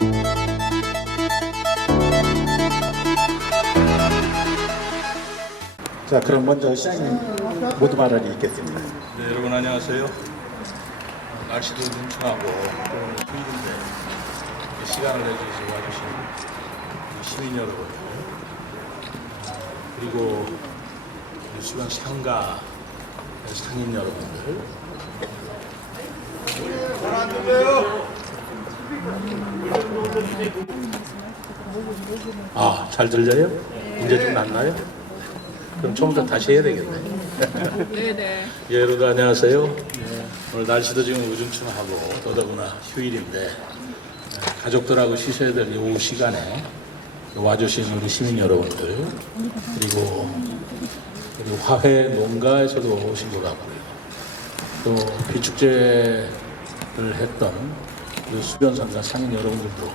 자, 그럼 먼저 시장님 모두 발언이 있겠습니다. 네, 여러분 안녕하세요. 날씨도 뭉충하고 휴일인데 시간을 내주셔서 와주신 시민 여러분, 그리고 수변 상가 상인 여러분들, 잘 들려요? 이제 좀 낫나요? 그럼 처음부터 다시 해야 되겠네. 네네. 예, 여러분 안녕하세요. 오늘 날씨도 지금 우중충하고 더더구나 휴일인데 가족들하고 쉬셔야 될 이 오후 시간에 와주신 우리 시민 여러분들, 그리고 우리 화훼 농가에서도 오신 것 같고요. 또 비축제를 했던 그 수변상가 상인 여러분들도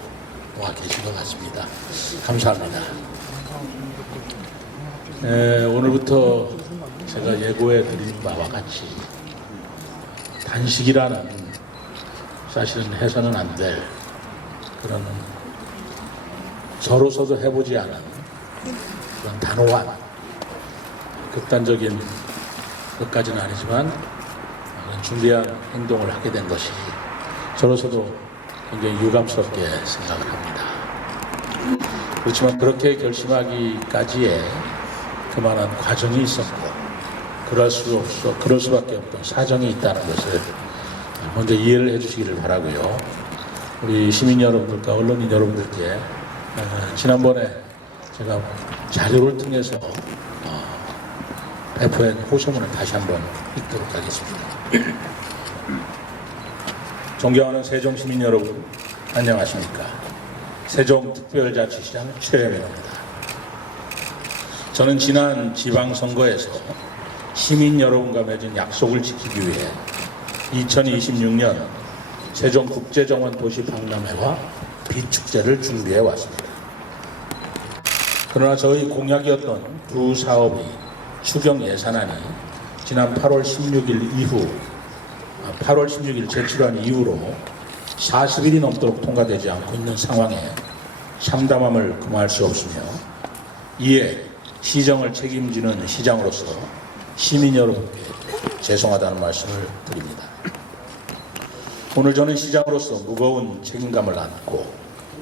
와 계신 것 같습니다. 감사합니다. 오늘부터 제가 예고해 드린 바와 같이 단식이라는 사실은 해서는 안 될 그런 서로서도 해보지 않은 그런 단호한 극단적인 것까지는 아니지만 그런 준비한 행동을 하게 된 것이 저로서도 굉장히 유감스럽게 생각을 합니다. 그렇지만 그렇게 결심하기까지의 그만한 과정이 있었고 그럴 수밖에 없던 사정이 있다는 것을 먼저 이해를 해주시기를 바라고요. 우리 시민 여러분들과 언론인 여러분들께 지난번에 제가 자료를 통해서 배포한 호소문을 다시 한번 읽도록 하겠습니다. 존경하는 세종 시민 여러분, 안녕하십니까? 세종특별자치시장 최혜민입니다. 저는 지난 지방선거에서 시민 여러분과 맺은 약속을 지키기 위해 2026년 세종국제정원 도시 박람회와 비축제를 준비해 왔습니다. 그러나 저희 공약이었던 두 사업이 추경 예산안이 지난 8월 16일 제출한 이후로 40일이 넘도록 통과되지 않고 있는 상황에 참담함을 금할 수 없으며, 이에 시정을 책임지는 시장으로서 시민 여러분께 죄송하다는 말씀을 드립니다. 오늘 저는 시장으로서 무거운 책임감을 안고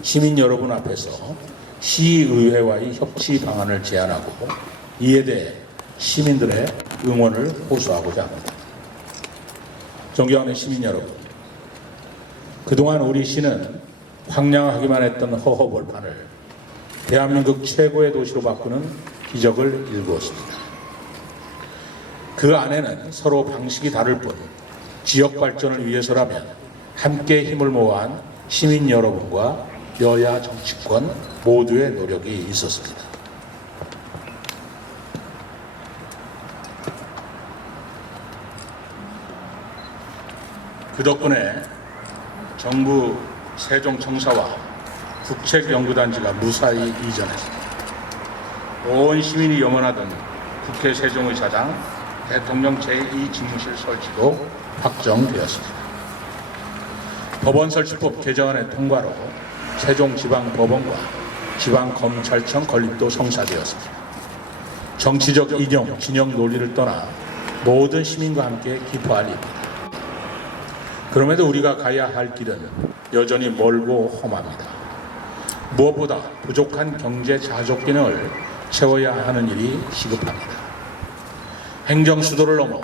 시민 여러분 앞에서 시의회와의 협치 방안을 제안하고 이에 대해 시민들의 응원을 호소하고자 합니다. 존경하는 시민 여러분, 그동안 우리 시는 황량하기만 했던 허허벌판을 대한민국 최고의 도시로 바꾸는 기적을 일구었습니다. 그 안에는 서로 방식이 다를 뿐 지역 발전을 위해서라면 함께 힘을 모아한 시민 여러분과 여야 정치권 모두의 노력이 있었습니다. 그 덕분에 정부 세종청사와 국책연구단지가 무사히 이전했습니다. 온 시민이 염원하던 국회 세종의사당 대통령 제2집무실 설치도 확정되었습니다. 법원설치법 개정안의 통과로 세종지방법원과 지방검찰청 건립도 성사되었습니다. 정치적 이념, 진영 논리를 떠나 모든 시민과 함께 기뻐할 일입니다. 그럼에도 우리가 가야 할 길은 여전히 멀고 험합니다. 무엇보다 부족한 경제 자족 기능을 채워야 하는 일이 시급합니다. 행정 수도를 넘어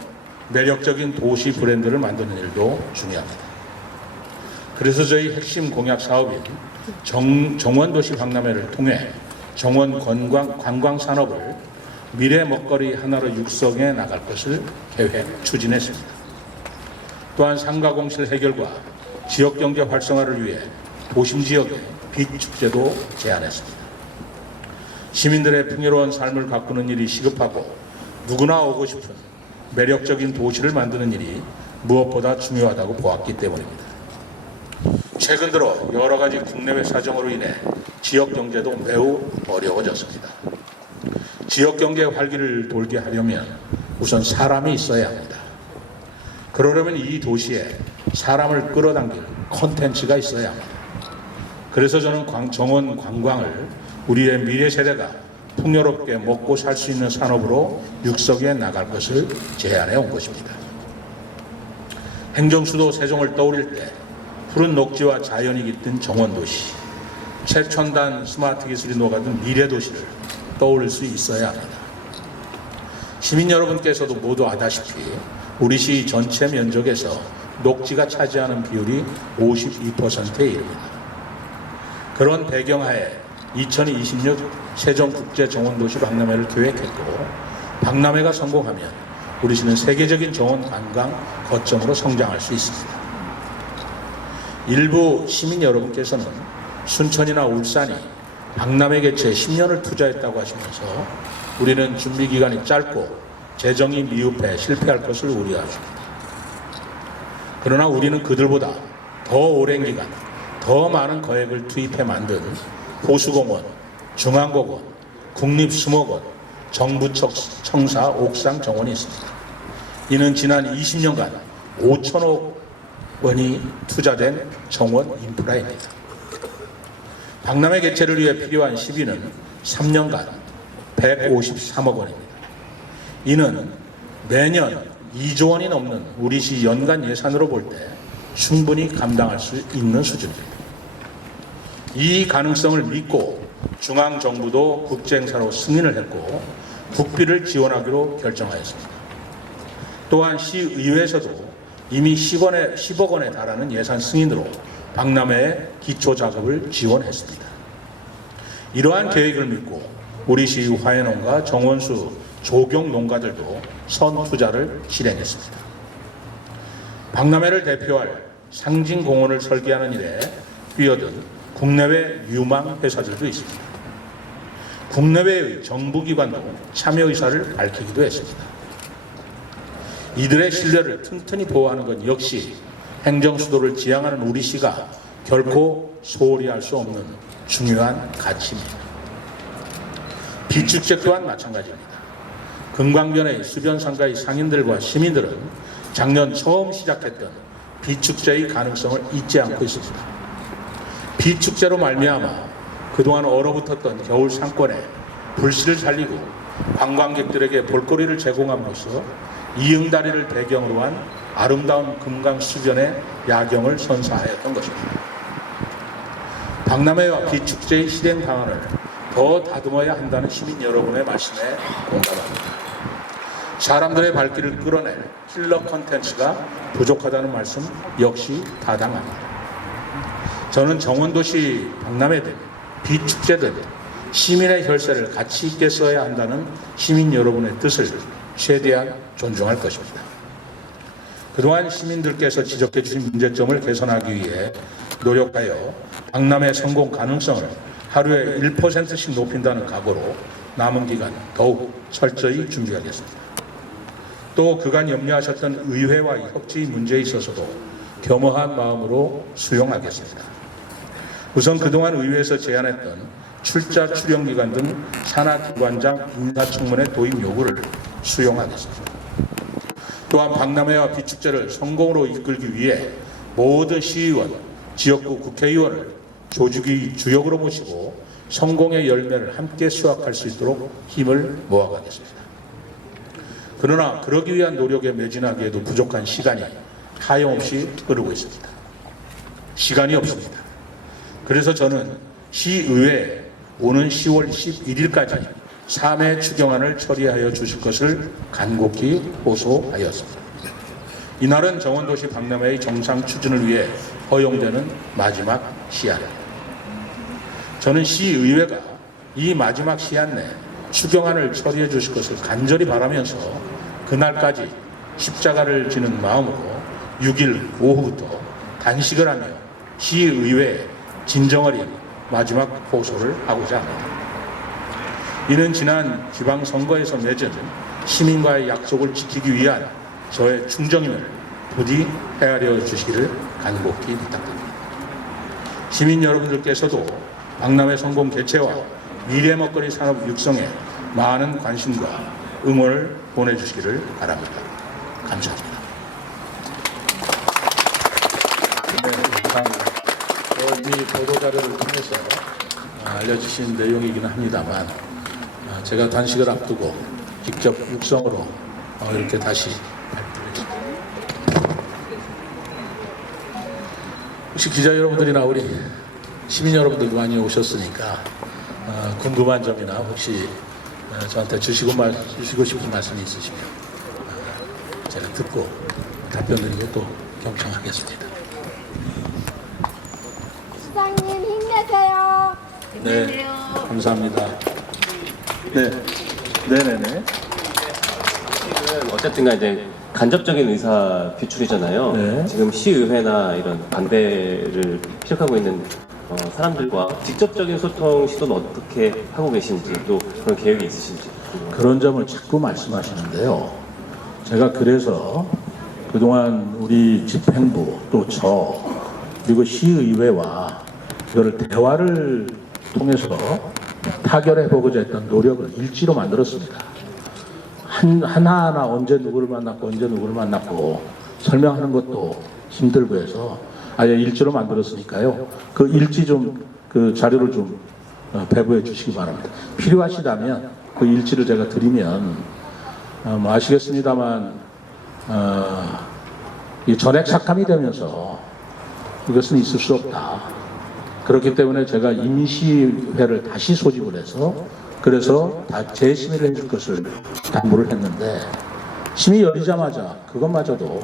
매력적인 도시 브랜드를 만드는 일도 중요합니다. 그래서 저희 핵심 공약 사업인 정원도시 박람회를 통해 정원 관광 산업을 미래 먹거리 하나로 육성해 나갈 것을 추진했습니다. 또한 상가공실 해결과 지역경제 활성화를 위해 도심 지역의 비축제도 제안했습니다. 시민들의 풍요로운 삶을 가꾸는 일이 시급하고 누구나 오고 싶은 매력적인 도시를 만드는 일이 무엇보다 중요하다고 보았기 때문입니다. 최근 들어 여러 가지 국내외 사정으로 인해 지역 경제도 매우 어려워졌습니다. 지역 경제의 활기를 돌게 하려면 우선 사람이 있어야 합니다. 그러려면 이 도시에 사람을 끌어당길 콘텐츠가 있어야 합니다. 그래서 저는 정원 관광을 우리의 미래 세대가 풍요롭게 먹고 살 수 있는 산업으로 육성해 나갈 것을 제안해 온 것입니다. 행정수도 세종을 떠올릴 때 푸른 녹지와 자연이 깃든 정원도시, 최첨단 스마트 기술이 녹아든 미래도시를 떠올릴 수 있어야 합니다. 시민 여러분께서도 모두 아다시피 우리 시 전체 면적에서 녹지가 차지하는 비율이 52%에 이릅니다. 그런 배경하에 2026 세종국제정원도시 박람회를 계획했고, 박람회가 성공하면 우리 시는 세계적인 정원 관광 거점으로 성장할 수 있습니다. 일부 시민 여러분께서는 순천이나 울산이 박람회 개최에 10년을 투자했다고 하시면서 우리는 준비 기간이 짧고 재정이 미흡해 실패할 것을 우려하십니다. 그러나 우리는 그들보다 더 오랜 기간, 더 많은 거액을 투입해 만든 호수공원, 중앙공원, 국립수목원, 정부 청사 옥상 정원이 있습니다. 이는 지난 20년간 5천억 원이 투자된 정원 인프라입니다. 박람회 개최를 위해 필요한 시비는 3년간 153억 원입니다. 이는 매년 2조 원이 넘는 우리 시 연간 예산으로 볼 때 충분히 감당할 수 있는 수준입니다. 이 가능성을 믿고 중앙정부도 국제행사로 승인을 했고 국비를 지원하기로 결정하였습니다. 또한 시의회에서도 이미 10억 원에 달하는 예산 승인으로 박람회의 기초 작업을 지원했습니다. 이러한 계획을 믿고 우리 시 화훼농가, 정원수, 조경 농가들도 선투자를 실행했습니다. 박람회를 대표할 상징공원을 설계하는 일에 뛰어든 국내외 유망 회사들도 있습니다. 국내외의 정부기관도 참여 의사를 밝히기도 했습니다. 이들의 신뢰를 튼튼히 보호하는 것 역시 행정수도를 지향하는 우리 시가 결코 소홀히 할 수 없는 중요한 가치입니다. 비축제 또한 마찬가지입니다. 금강변의 수변상가의 상인들과 시민들은 작년 처음 시작했던 비축제의 가능성을 잊지 않고 있습니다. 비축제로 말미암아 그동안 얼어붙었던 겨울 상권에 불씨를 살리고 관광객들에게 볼거리를 제공함으로써 이응다리를 배경으로 한 아름다운 금강 수변의 야경을 선사하였던 것입니다. 박람회와 비축제의 실행 방안을 더 다듬어야 한다는 시민 여러분의 말씀에 공감합니다. 사람들의 발길을 끌어낼 킬러 콘텐츠가 부족하다는 말씀 역시 타당합니다. 저는 정원도시 박람회든 비축제든 시민의 혈세를 가치 있게 써야 한다는 시민 여러분의 뜻을 최대한 존중할 것입니다. 그동안 시민들께서 지적해 주신 문제점을 개선하기 위해 노력하여 박람회 성공 가능성을 하루에 1%씩 높인다는 각오로 남은 기간 더욱 철저히 준비하겠습니다. 또 그간 염려하셨던 의회와의 협치 문제에 있어서도 겸허한 마음으로 수용하겠습니다. 우선 그동안 의회에서 제안했던 출자 출연기관 등 산하기관장 인사청문회 도입 요구를 수용하겠습니다. 또한 박람회와 비축제를 성공으로 이끌기 위해 모든 시의원, 지역구 국회의원을 조직의 주역으로 모시고 성공의 열매를 함께 수확할 수 있도록 힘을 모아가겠습니다. 그러나 그러기 위한 노력에 매진하기에도 부족한 시간이 하염없이 흐르고 있습니다. 시간이 없습니다. 그래서 저는 시의회에 오는 10월 11일까지 3회 추경안을 처리하여 주실 것을 간곡히 호소하였습니다. 이날은 정원도시 박람회의 정상 추진을 위해 허용되는 마지막 시한입니다. 저는 시의회가 이 마지막 시한 내 추경안을 처리해 주실 것을 간절히 바라면서 그날까지 십자가를 지는 마음으로 6일 오후부터 단식을 하며 시의회에 진정어린 마지막 호소를 하고자 합니다. 이는 지난 지방선거에서 맺은 시민과의 약속을 지키기 위한 저의 충정임을 부디 헤아려 주시기를 간곡히 부탁드립니다. 시민 여러분들께서도 박람회 성공 개최와 미래 먹거리 산업 육성에 많은 관심과 응원을 보내주시기를 바랍니다. 감사합니다. 네, 이 보도자료를 통해서 알려주신 내용이기는 합니다만 제가 단식을 앞두고 직접 육성으로 이렇게 다시 발표했습니다. 혹시 기자 여러분들이나 우리 시민 여러분들도 많이 오셨으니까 궁금한 점이나 혹시 저한테 주시고 싶은 말씀이 있으시면 제가 듣고 답변드리고 또 경청하겠습니다. 시장님 힘내세요. 네, 감사합니다. 네, 네네네. 어쨌든간 이제 간접적인 의사 표출이잖아요. 네. 지금 시의회나 이런 반대를 피력하고 있는 사람들과 직접적인 소통 시도는 어떻게 하고 계신지 또 그런 계획이 있으신지. 그런 점을 자꾸 말씀하시는데요. 제가 그래서 그동안 우리 집행부 또 저 그리고 시의회와 이거를 대화를 통해서 타결해 보고자 했던 노력을 일지로 만들었습니다. 하나하나 언제 누구를 만났고 언제 누구를 만났고 설명하는 것도 힘들고 해서 아예 일지로 만들었으니까요. 그 일지 좀 그 자료를 좀 배부해 주시기 바랍니다. 필요하시다면 그 일지를 제가 드리면 뭐 아시겠습니다만 이 전액 삭감이 되면서 이것은 있을 수 없다. 그렇기 때문에 제가 임시회를 다시 소집을 해서 그래서 다 재심의를 해줄 것을 당부를 했는데 심의 열리자마자 그것마저도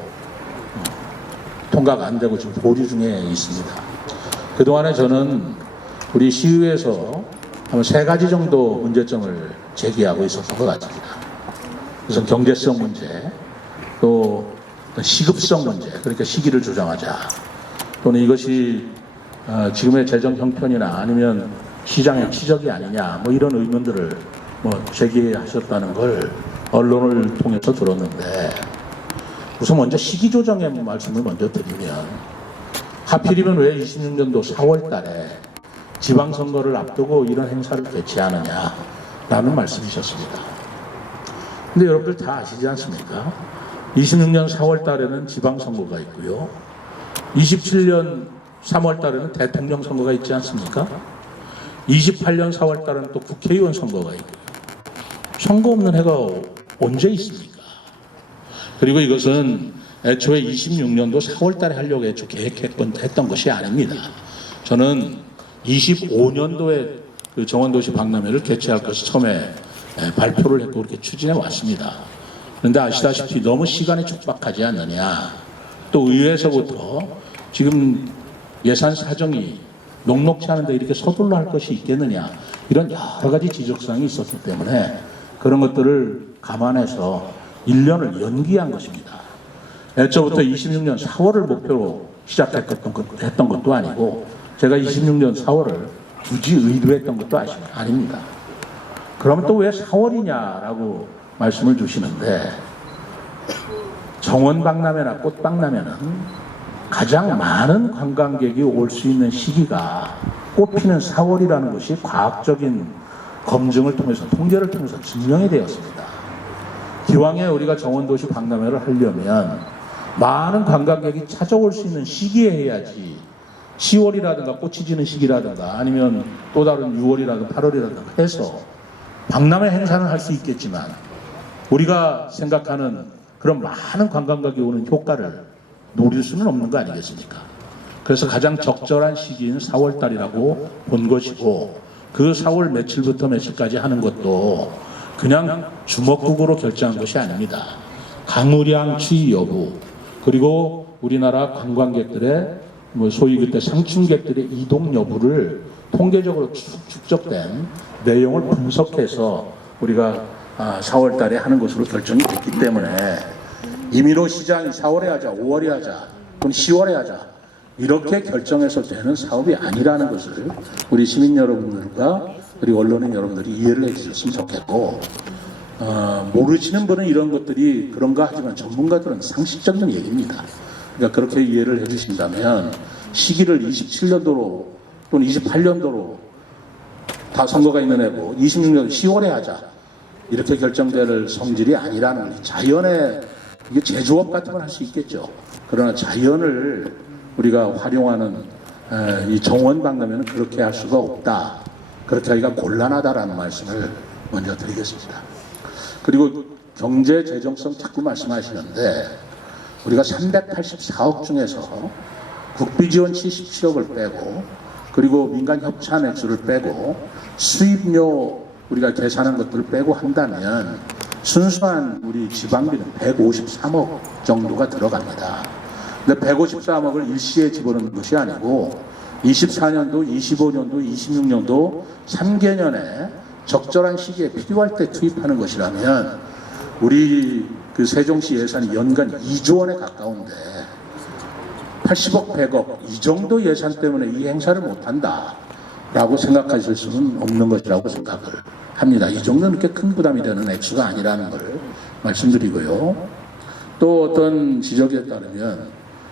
통과가 안 되고 지금 보류 중에 있습니다. 그동안에 저는 우리 시의회에서 한 3가지 정도 문제점을 제기하고 있었던 것 같습니다. 우선 경제성 문제, 또 시급성 문제, 그러니까 시기를 조정하자. 또는 이것이 지금의 재정 형편이나 아니면 시장의 치적이 아니냐, 뭐 이런 의문들을 제기하셨다는 걸 언론을 통해서 들었는데, 우선 먼저 시기 조정의 말씀을 먼저 드리면, 하필이면 왜 26년도 4월 달에 지방선거를 앞두고 이런 행사를 개최하느냐라는 말씀이셨습니다. 근데 여러분들 다 아시지 않습니까? 26년 4월 달에는 지방선거가 있고요. 27년 3월 달에는 대통령 선거가 있지 않습니까? 28년 4월 달에는 또 국회의원 선거가 있고요. 선거 없는 해가 언제 있습니까? 그리고 이것은 애초에 26년도 4월 달에 하려고 애초 계획했던 것이 아닙니다. 저는 25년도에 그 정원도시 박람회를 개최할 것을 처음에 발표를 했고 그렇게 추진해 왔습니다. 그런데 아시다시피 너무 시간이 촉박하지 않느냐. 또 의회에서부터 지금 예산 사정이 녹록치 않은데 이렇게 서둘러 할 것이 있겠느냐. 이런 여러 가지 지적사항이 있었기 때문에 그런 것들을 감안해서 1년을 연기한 것입니다. 애초부터 26년 4월을 목표로 시작했던 것도 아니고 제가 26년 4월을 굳이 의도했던 것도 아닙니다. 그러면 또 왜 4월이냐라고 말씀을 주시는데 정원박람회나 꽃박람회는 가장 많은 관광객이 올 수 있는 시기가 꽃피는 4월이라는 것이 과학적인 검증을 통해서 통계를 통해서 증명이 되었습니다. 기왕에 우리가 정원도시 박람회를 하려면 많은 관광객이 찾아올 수 있는 시기에 해야지 10월이라든가 꽃이 지는 시기라든가 아니면 또 다른 6월이라든가 8월이라든가 해서 박람회 행사는 할 수 있겠지만 우리가 생각하는 그런 많은 관광객이 오는 효과를 노릴 수는 없는 거 아니겠습니까? 그래서 가장 적절한 시기인 4월달이라고 본 것이고 그 4월 며칠부터 며칠까지 하는 것도 그냥 주먹국으로 결정한 것이 아닙니다. 강우량 추이 여부 그리고 우리나라 관광객들의 소위 그때 상층객들의 이동 여부를 통계적으로 축적된 내용을 분석해서 우리가 4월 달에 하는 것으로 결정이 됐기 때문에 임의로 시장이 4월에 하자, 5월에 하자, 또는 10월에 하자 이렇게 결정해서 되는 사업이 아니라는 것을 우리 시민 여러분들과 그리고 언론인 여러분들이 이해를 해주셨으면 좋겠고 모르시는 분은 이런 것들이 그런가 하지만 전문가들은 상식적인 얘기입니다. 그러니까 그렇게 이해를 해주신다면 시기를 27년도로 또는 28년도로 다 선거가 있는 해고 26년 10월에 하자 이렇게 결정될 성질이 아니라는 자연의 이게 제조업 같은 건 할 수 있겠죠. 그러나 자연을 우리가 활용하는 이 정원 박람회는 그렇게 할 수가 없다. 그렇게 하기가 곤란하다라는 말씀을 먼저 드리겠습니다. 그리고 경제 재정성 자꾸 말씀하시는데 우리가 384억 중에서 국비 지원 77억을 빼고 그리고 민간 협찬 액수를 빼고 수입료 우리가 계산한 것들을 빼고 한다면 순수한 우리 지방비는 153억 정도가 들어갑니다. 근데 153억을 일시에 집어넣는 것이 아니고 24년도, 25년도, 26년도 3개년에 적절한 시기에 필요할 때 투입하는 것이라면 우리 그 세종시 예산이 연간 2조 원에 가까운데 80억, 100억 이 정도 예산 때문에 이 행사를 못한다 라고 생각하실 수는 없는 것이라고 생각을 합니다. 이 정도는 그렇게 큰 부담이 되는 액수가 아니라는 걸 말씀드리고요. 또 어떤 지적에 따르면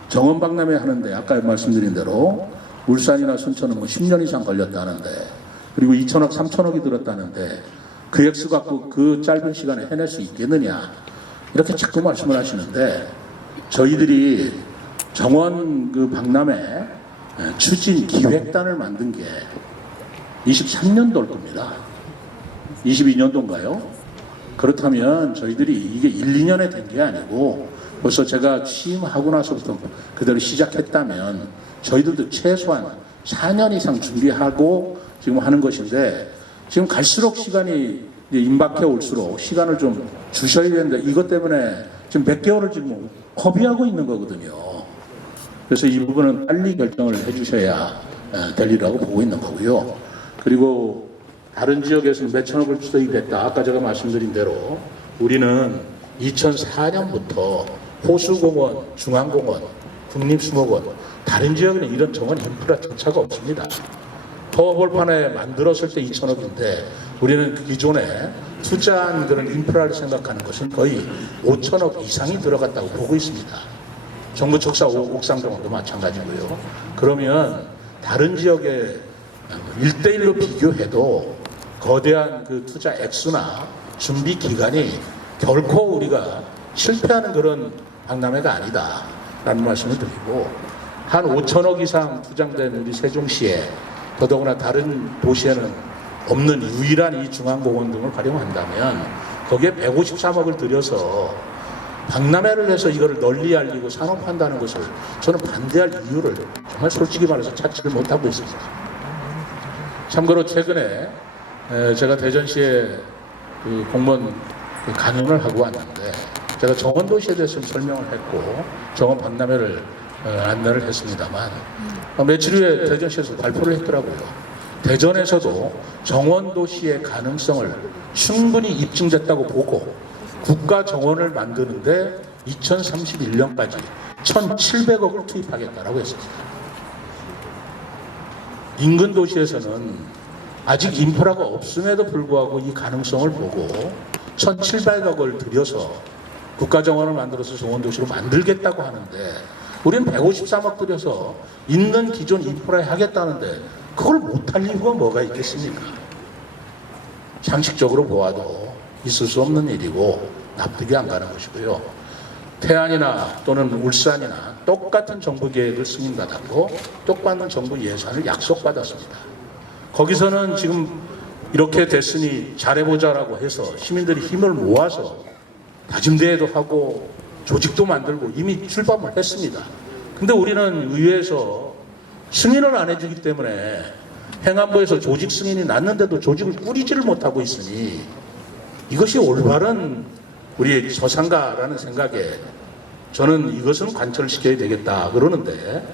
정원 박람회 하는데 아까 말씀드린 대로 울산이나 순천은 뭐 10년 이상 걸렸다는데 그리고 2천억, 3천억이 들었다는데 그 액수 갖고 그 짧은 시간에 해낼 수 있겠느냐 이렇게 자꾸 말씀을 하시는데 저희들이 정원 그 박람회 추진 기획단을 만든 게 23년도일 겁니다. 22년도인가요? 그렇다면 저희들이 이게 1, 2년에 된 게 아니고 벌써 제가 취임하고 나서부터 그대로 시작했다면 저희들도 최소한 4년 이상 준비하고 지금 하는 것인데 지금 갈수록 시간이 임박해 올수록 시간을 좀 주셔야 되는데 이것 때문에 지금 몇 개월을 지금 허비하고 있는 거거든요. 그래서 이 부분은 빨리 결정을 해주셔야 될 일이라고 보고 있는 거고요. 그리고 다른 지역에서는 몇천억을 투입했다. 아까 제가 말씀드린 대로 우리는 2004년부터 호수공원, 중앙공원, 국립수목원 다른 지역에는 이런 정원 인프라 자체가 없습니다. 터벌판에 만들었을 때 2천억인데 우리는 기존에 투자한 그런 인프라를 생각하는 것은 거의 5천억 이상이 들어갔다고 보고 있습니다. 정부 척사 옥상병원도 마찬가지고요. 그러면 다른 지역에 1대1로 비교해도 거대한 그 투자 액수나 준비 기간이 결코 우리가 실패하는 그런 박람회가 아니다라는 말씀을 드리고 한 5천억 이상 투자된 우리 세종시에 더더구나 다른 도시에는 없는 유일한 이 중앙공원 등을 활용한다면 거기에 153억을 들여서 박람회를 해서 이거를 널리 알리고 산업한다는 것을 저는 반대할 이유를 정말 솔직히 말해서 찾지를 못하고 있습니다. 참고로 최근에 제가 대전시에 그 공무원 강연을 하고 왔는데 제가 정원도시에 대해서 설명을 했고 정원 박람회를 안내를 했습니다만 며칠 후에 대전시에서 발표를 했더라고요. 대전에서도 정원도시의 가능성을 충분히 입증됐다고 보고 국가 정원을 만드는데 2031년까지 1,700억을 투입하겠다라고 했습니다. 인근 도시에서는 아직 인프라가 없음에도 불구하고 이 가능성을 보고 1,700억을 들여서 국가 정원을 만들어서 정원도시로 만들겠다고 하는데 우리는 153억 들여서 있는 기존 인프라에 하겠다는데 그걸 못할 이유가 뭐가 있겠습니까? 상식적으로 보아도 있을 수 없는 일이고 납득이 안 가는 것이고요. 태안이나 또는 울산이나 똑같은 정부 계획을 승인받았고 똑같은 정부 예산을 약속받았습니다. 거기서는 지금 이렇게 됐으니 잘해보자라고 해서 시민들이 힘을 모아서 다짐대회도 하고 조직도 만들고 이미 출범을 했습니다. 근데 우리는 의회에서 승인을 안 해주기 때문에 행안부에서 조직 승인이 났는데도 조직을 꾸리지를 못하고 있으니 이것이 올바른 우리의 저상가라는 생각에 저는 이것은 관철시켜야 되겠다 그러는데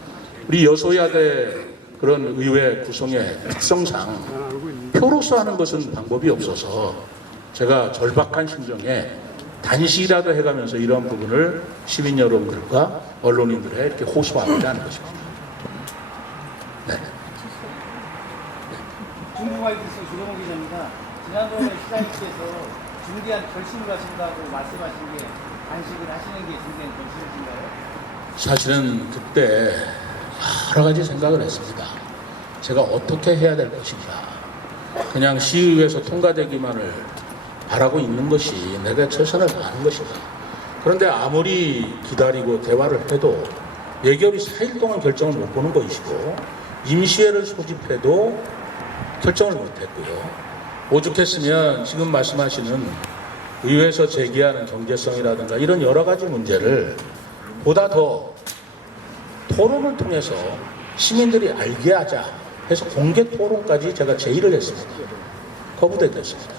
우리 여소야대 그런 의회 구성의 특성상 표로서 하는 것은 방법이 없어서 제가 절박한 심정에 단시라도 해가면서 이러한 부분을 시민 여러분들과 언론인들에 이렇게 호소하고자 하는 것입니다. 네. 중국와이드스 조정호 기자입니다. 지난번에 시장님께서 중대한 결심을 하신다고 말씀하신 게 단식을 하시는 게 중대한 결심이신가요? 사실은 그때 여러 가지 생각을 했습니다. 제가 어떻게 해야 될 것인가. 그냥 시의회에서 통과되기만을 바라고 있는 것이 내가 최선을 다하는 것인가. 그런데 아무리 기다리고 대화를 해도 예결위 4일 동안 결정을 못 보는 것이고 임시회를 소집해도 결정을 못했고요. 오죽했으면 지금 말씀하시는 의회에서 제기하는 경제성이라든가 이런 여러 가지 문제를 보다 더 토론을 통해서 시민들이 알게 하자 해서 공개 토론까지 제가 제의를 했습니다. 거부됐습니다.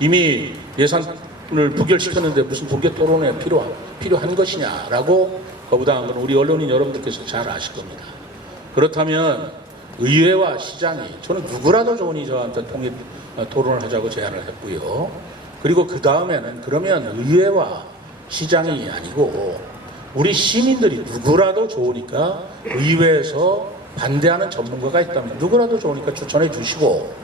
이미 예산을 부결시켰는데 무슨 공개 토론에 필요한 것이냐라고 거부당한 건 우리 언론인 여러분들께서 잘 아실 겁니다. 그렇다면 의회와 시장이, 저는 누구라도 좋으니 저한테 토론을 하자고 제안을 했고요. 그리고 그 다음에는 그러면 의회와 시장이 아니고 우리 시민들이 누구라도 좋으니까 의회에서 반대하는 전문가가 있다면 누구라도 좋으니까 추천해 주시고,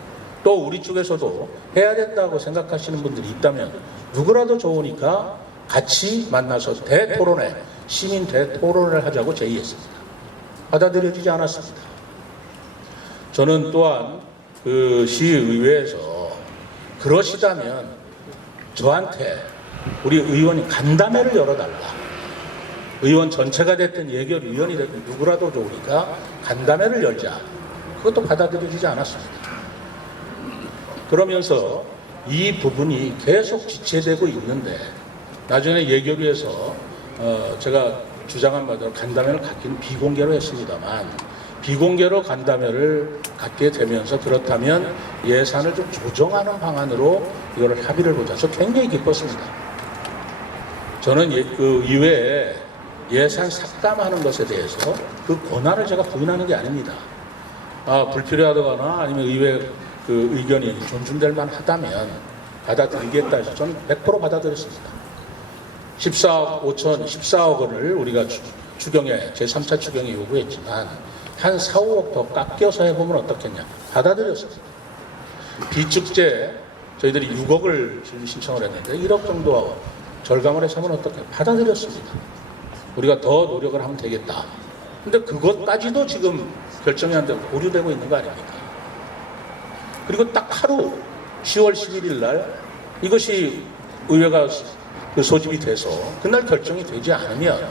또 우리 쪽에서도 해야 된다고 생각하시는 분들이 있다면 누구라도 좋으니까 같이 만나서 대토론회, 시민 대토론을 하자고 제의했습니다. 받아들여지지 않았습니다. 저는 또한 그 시의회에서 그러시다면 저한테 우리 의원이 간담회를 열어달라. 의원 전체가 됐든 예결위원이 됐든 누구라도 좋으니까 간담회를 열자. 그것도 받아들여지지 않았습니다. 그러면서 이 부분이 계속 지체되고 있는데 나중에 예결위에서 제가 주장한 바대로 간담회를 갖기는 비공개로 했습니다만 비공개로 간담회를 갖게 되면서 그렇다면 예산을 좀 조정하는 방안으로 이거를 합의를 보자. 저 굉장히 기뻤습니다. 저는 그 이외에 예산 삭감하는 것에 대해서 그 권한을 제가 부인하는 게 아닙니다. 불필요하거나 아니면 의회 그 의견이 존중될 만하다면 받아들이겠다 해서 저는 100% 받아들였습니다. 14억 원을 우리가 추경에 제3차 추경에 요구했지만 한 4, 5억 더 깎여서 해보면 어떻겠냐. 받아들였습니다. 비축제 저희들이 6억을 지금 신청을 했는데 1억 정도 절감을 해서 하면 어떻게 받아들였습니다. 우리가 더 노력을 하면 되겠다. 근데 그것까지도 지금 결정이 안 되고 보류되고 있는 거 아닙니까? 그리고 딱 하루 10월 11일 날 이것이 의회가 그 소집이 돼서 그날 결정이 되지 않으면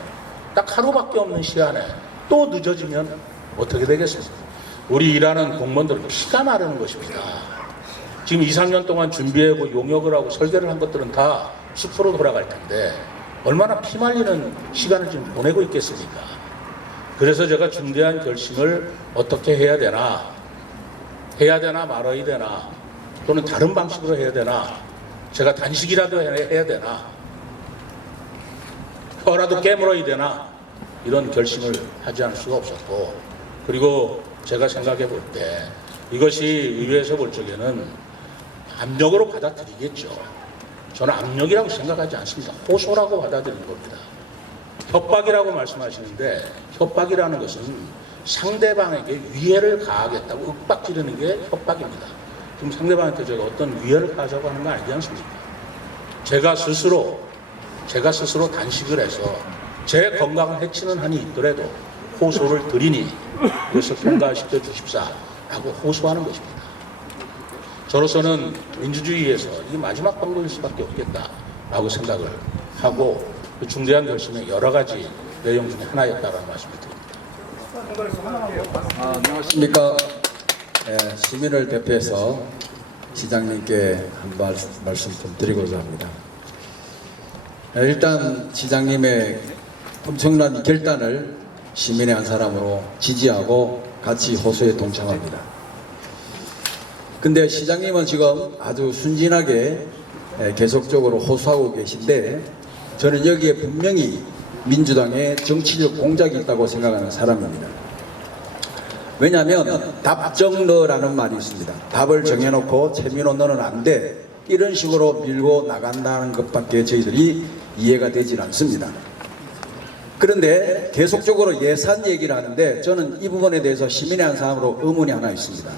딱 하루밖에 없는 시간에 또 늦어지면 어떻게 되겠습니까? 우리 일하는 공무원들은 피가 마르는 것입니다. 지금 2, 3년 동안 준비하고 용역을 하고 설계를 한 것들은 다 숲으로 돌아갈 텐데 얼마나 피 말리는 시간을 지금 보내고 있겠습니까? 그래서 제가 중대한 결심을 어떻게 해야 되나 말아야 되나 또는 다른 방식으로 해야 되나 제가 단식이라도 해야 되나 혀라도 깨물어야 되나 이런 결심을 하지 않을 수가 없었고, 그리고 제가 생각해 볼 때 이것이 의회에서 볼 적에는 압력으로 받아들이겠죠. 저는 압력이라고 생각하지 않습니다. 호소라고 받아들이는 겁니다. 협박이라고 말씀하시는데 협박이라는 것은 상대방에게 위해를 가하겠다고 윽박지르는 게 협박입니다. 지금 상대방한테 제가 어떤 위해를 가하자고 하는 거 아니지 않습니까? 제가 스스로 단식을 해서 제 건강을 해치는 한이 있더라도 호소를 드리니 그래서 통과시켜 주십사라고 호소하는 것입니다. 저로서는 민주주의에서 이 마지막 방법일 수밖에 없겠다라고 생각을 하고 그 중대한 결심의 여러 가지 내용 중에 하나였다라는 말씀을 드립니다. 안녕하십니까. 시민을 대표해서 시장님께 한 말씀 좀 드리고자 합니다. 일단 시장님의 엄청난 결단을 시민의 한 사람으로 지지하고 같이 호소에 동참합니다. 근데 시장님은 지금 아주 순진하게 계속적으로 호소하고 계신데 저는 여기에 분명히 민주당의 정치적 공작이 있다고 생각하는 사람입니다. 왜냐하면 답정너라는 말이 있습니다. 답을 정해놓고 최민호 너는 안 돼. 이런 식으로 밀고 나간다는 것밖에 저희들이 이해가 되질 않습니다. 그런데 계속적으로 예산 얘기를 하는데 저는 이 부분에 대해서 시민의 한 사람으로 의문이 하나 있습니다.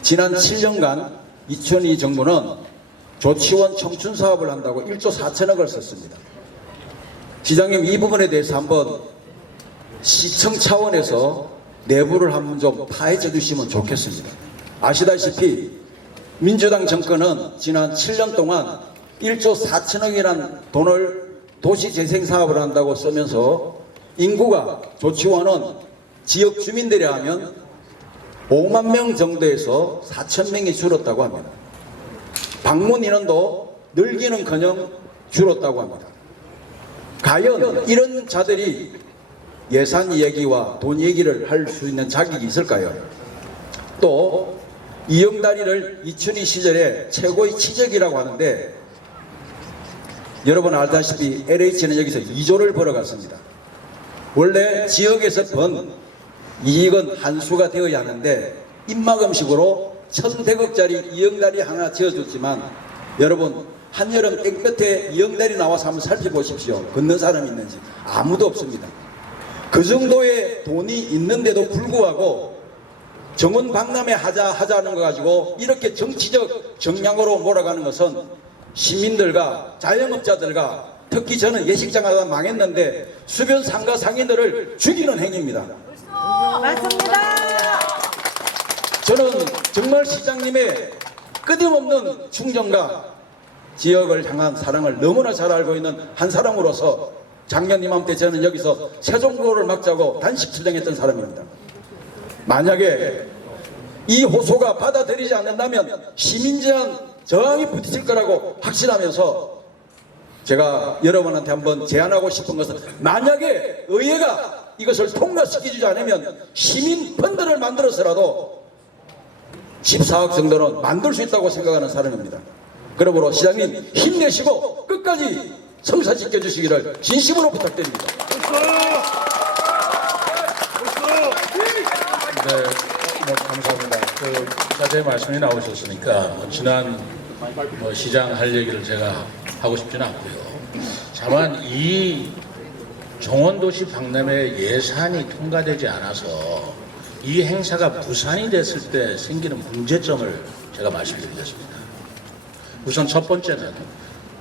지난 7년간 2002 정부는 조치원 청춘 사업을 한다고 1조 4천억을 썼습니다. 시장님 이 부분에 대해서 한번 시청 차원에서 내부를 한번 좀 파헤쳐 주시면 좋겠습니다. 아시다시피 민주당 정권은 지난 7년 동안 1조 4천억이라는 돈을 도시재생 사업을 한다고 쓰면서 인구가 조치원은 지역 주민들이 하면 5만 명 정도에서 4천 명이 줄었다고 합니다. 방문 인원도 늘기는커녕 줄었다고 합니다. 과연 이런 자들이 예산 얘기와 돈 얘기를 할 수 있는 자격이 있을까요? 또 이영다리를 이춘희 시절에 최고의 치적이라고 하는데, 여러분 알다시피 LH는 여기서 2조를 벌어갔습니다. 원래 지역에서 번 이익은 한수가 되어야 하는데 입막음식으로 1,100억짜리 이영다리 하나 지어줬지만, 여러분 한여름 땡볕에 이영다리 나와서 한번 살펴보십시오. 걷는 사람이 있는지. 아무도 없습니다. 그 정도의 돈이 있는데도 불구하고 정원 박람회 하자는 거 가지고 이렇게 정치적 정량으로 몰아가는 것은 시민들과 자영업자들과, 특히 저는 예식장 하다 망했는데 수변 상가 상인들을 죽이는 행위입니다. 맞습니다. 저는 정말 시장님의 끊임없는 충정과 지역을 향한 사랑을 너무나 잘 알고 있는 한 사람으로서 작년 이맘때 저는 여기서 세종도로를 막자고 단식 투쟁했던 사람입니다. 만약에 이 호소가 받아들이지 않는다면 시민제한 저항이 부딪힐 거라고 확신하면서 제가 여러분한테 한번 제안하고 싶은 것은, 만약에 의회가 이것을 통과시켜주지 않으면 시민 펀드를 만들어서라도 14억 정도는 만들 수 있다고 생각하는 사람입니다. 그러므로 시장님 힘내시고 끝까지 성사시켜 주시기를 진심으로 부탁드립니다. 네, 감사합니다. 자세히 말씀이 나오셨으니까 지난 시장 할 얘기를 제가 하고 싶지는 않고요. 다만 이 정원도시 박람회 예산이 통과되지 않아서 이 행사가 부산이 됐을 때 생기는 문제점을 제가 말씀드리겠습니다. 우선 첫 번째는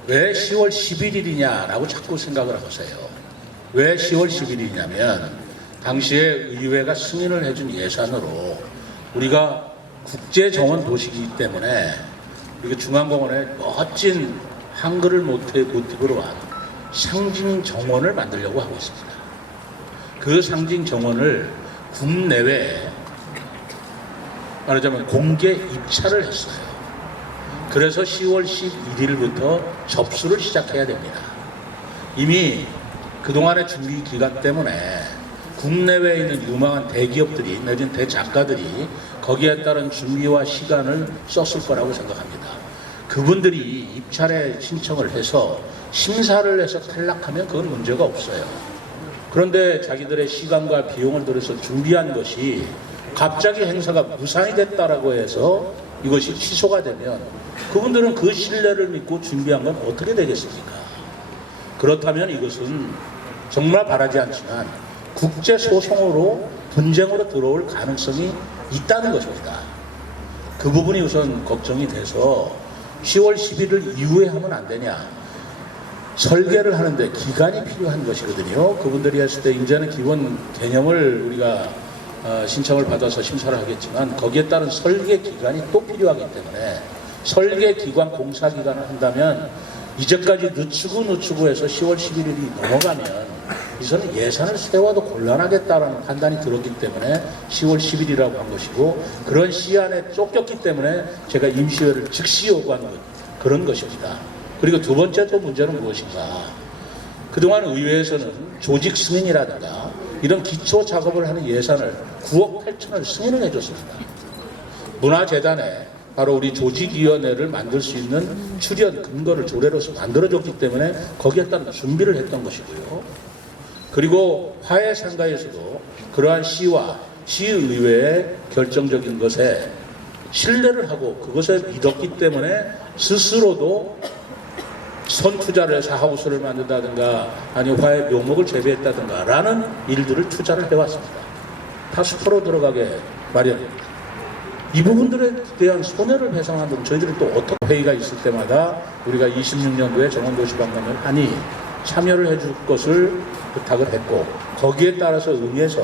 왜 10월 11일이냐라고 자꾸 생각을 하세요. 왜 10월 11일이냐면 당시에 의회가 승인을 해준 예산으로 우리가 국제정원도시이기 때문에 이게 중앙공원에 멋진 한글을 모티브로 한 상징 정원을 만들려고 하고 있습니다. 그 상징 정원을 국내외에 말하자면 공개 입찰을 했어요. 그래서 10월 11일부터 접수를 시작해야 됩니다. 이미 그동안의 준비 기간 때문에 국내외에 있는 유망한 대기업들이 내지는 대작가들이 거기에 따른 준비와 시간을 썼을 거라고 생각합니다. 그분들이 입찰에 신청을 해서 심사를 해서 탈락하면 그건 문제가 없어요. 그런데 자기들의 시간과 비용을 들여서 준비한 것이 갑자기 행사가 무산이 됐다라고 해서 이것이 취소가 되면 그분들은 그 신뢰를 믿고 준비한 건 어떻게 되겠습니까? 그렇다면 이것은 정말 바라지 않지만 국제 소송으로 분쟁으로 들어올 가능성이 있다는 것입니다. 그 부분이 우선 걱정이 돼서 10월 11일 이후에 하면 안 되냐. 설계를 하는데 기간이 필요한 것이거든요. 그분들이 했을 때 이제는 기본 개념을 우리가 신청을 받아서 심사를 하겠지만 거기에 따른 설계 기간이 또 필요하기 때문에 설계 기간, 공사 기간을 한다면 이제까지 늦추고 해서 10월 11일이 넘어가면 이제는 예산을 세워도 곤란하겠다라는 판단이 들었기 때문에 10월 10일이라고 한 것이고, 그런 시한에 쫓겼기 때문에 제가 임시회를 즉시 요구한 그런 것입니다. 그리고 두 번째 또 문제는 무엇인가? 그동안 의회에서는 조직 승인이라든가 이런 기초 작업을 하는 예산을 9억 8천을 승인을 해줬습니다. 문화재단에 바로 우리 조직위원회를 만들 수 있는 출연 근거를 조례로서 만들어줬기 때문에 거기에 따른 준비를 했던 것이고요. 그리고 화해상가에서도 그러한 시와 시의회의 결정적인 것에 신뢰를 하고 그것을 믿었기 때문에 스스로도 선투자를 해서 하우스를 만든다든가 아니면 화해 묘목을 재배했다든가 라는 일들을 투자를 해왔습니다. 다 숲으로 들어가게 마련입니다. 이 부분들에 대한 손해를 배상하는 저희들은 또 어떤 회의가 있을 때마다 우리가 26년도에 정원도시박람회를 하니 참여를 해줄 것을 부탁을 했고, 거기에 따라서 의회에서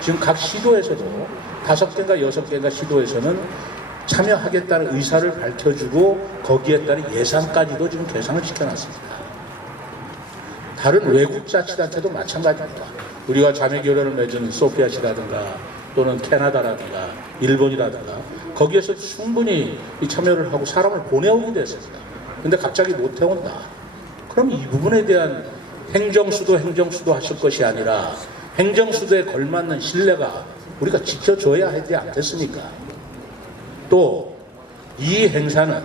지금 각 시도에서도 5개인가 6개인가 시도에서는 참여하겠다는 의사를 밝혀주고 거기에 따른 예산까지도 지금 계산을 시켜놨습니다. 다른 외국 자치단체도 마찬가지입니다. 우리가 자매교련을 맺은 소피아시라든가 또는 캐나다라든가 일본이라든가 거기에서 충분히 이 참여를 하고 사람을 보내오기도 했습니다. 근데 갑자기 못 해온다. 그럼 이 부분에 대한 행정수도 하실 것이 아니라 행정수도에 걸맞는 신뢰가 우리가 지켜줘야 하지 않겠습니까? 또 이 행사는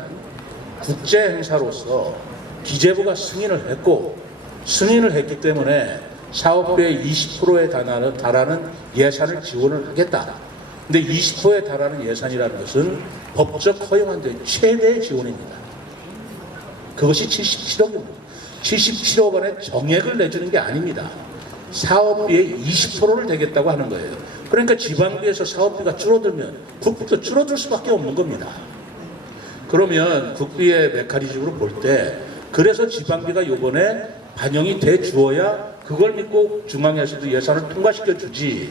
국제 행사로서 기재부가 승인을 했기 때문에 사업비의 20%에 달하는 예산을 지원을 하겠다. 근데 20%에 달하는 예산이라는 것은 법적 허용한 데 최대의 지원입니다. 그것이 77억입니다. 77억 원의 정액을 내주는 게 아닙니다. 사업비의 20%를 대겠다고 하는 거예요. 그러니까 지방비에서 사업비가 줄어들면 국비도 줄어들 수밖에 없는 겁니다. 그러면 국비의 메커니즘으로 볼 때 그래서 지방비가 요번에 반영이 돼 주어야 그걸 믿고 중앙에서도 예산을 통과시켜 주지.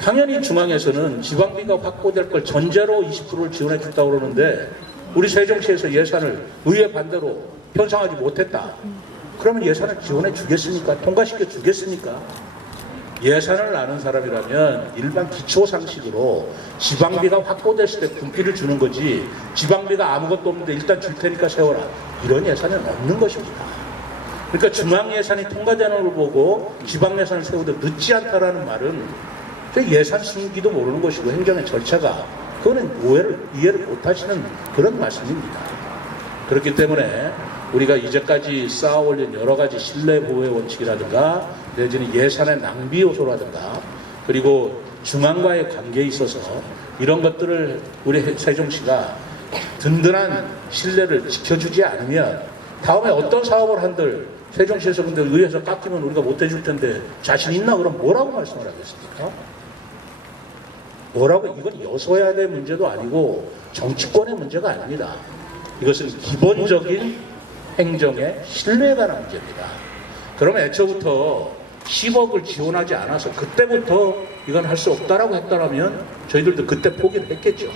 당연히 중앙에서는 지방비가 확보될 걸 전제로 20%를 지원해 준다고 그러는데 우리 세종시에서 예산을 의회 반대로 편성하지 못했다. 그러면 예산을 지원해 주겠습니까? 통과시켜 주겠습니까? 예산을 아는 사람이라면 일반 기초 상식으로 지방비가 확보됐을 때 군비를 주는 거지 지방비가 아무것도 없는데 일단 줄 테니까 세워라. 이런 예산은 없는 것입니다. 그러니까 중앙 예산이 통과되는 걸 보고 지방 예산을 세우되 늦지 않다라는 말은 예산 숨기도 모르는 것이고 행정의 절차가 그거는 이해를 못하시는 그런 말씀입니다. 그렇기 때문에 우리가 이제까지 쌓아올린 여러 가지 신뢰 보호의 원칙이라든가 내지는 예산의 낭비 요소라든가 그리고 중앙과의 관계에 있어서 이런 것들을 우리 세종시가 든든한 신뢰를 지켜주지 않으면 다음에 어떤 사업을 한들 세종시에서 근데 의회에서 깎이면 우리가 못 해줄 텐데 자신 있나? 그럼 뭐라고 말씀을 하겠습니까? 뭐라고? 이건 여소야대 문제도 아니고 정치권의 문제가 아닙니다. 이것은 기본적인 행정의 신뢰에 관한 문제입니다. 그러면 애초부터 10억을 지원하지 않아서 그때부터 이건 할 수 없다라고 했다면 저희들도 그때 포기를 했겠죠.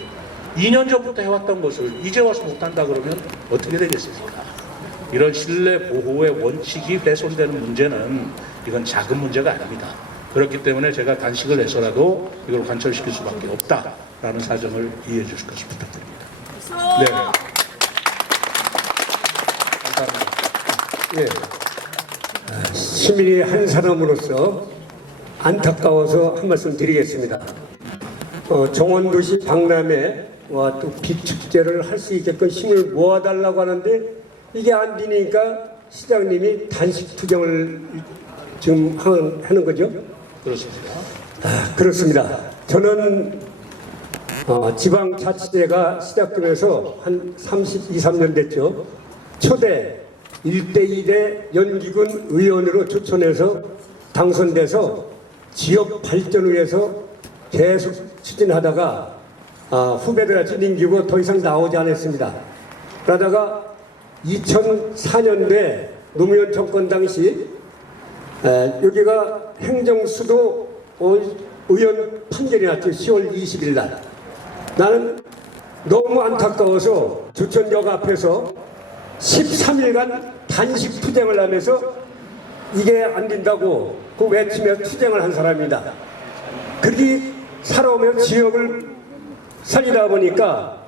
2년 전부터 해왔던 것을 이제 와서 못한다 그러면 어떻게 되겠습니까? 이런 신뢰 보호의 원칙이 훼손되는 문제는 이건 작은 문제가 아닙니다. 그렇기 때문에 제가 단식을 해서라도 이걸 관철시킬 수밖에 없다라는 사정을 이해해 주실 것을 부탁드립니다. 네. 감사합니다. 예. 시민의 한 사람으로서 안타까워서 한 말씀 드리겠습니다. 정원도시 박람회와 또 비축제를 할 수 있게끔 힘을 모아달라고 하는데 이게 안 되니까 시장님이 단식 투쟁을 지금 하는 거죠? 그렇습니다. 그렇습니다. 저는 지방자치제가 시작되면서 한 32, 3년 됐죠. 초대 1대1의 연기군 의원으로 추천해서 당선돼서 지역 발전을 위해서 계속 추진하다가 후배들한테 넘기고 더 이상 나오지 않았습니다. 그러다가 2004년도에 노무현 정권 당시 여기가 행정수도 의원 판결이 났죠. 10월 20일 날. 나는 너무 안타까워서 주천역 앞에서 13일간 단식 투쟁을 하면서 이게 안 된다고 그 외치며 투쟁을 한 사람입니다. 그렇게 살아오며 지역을 살리다 보니까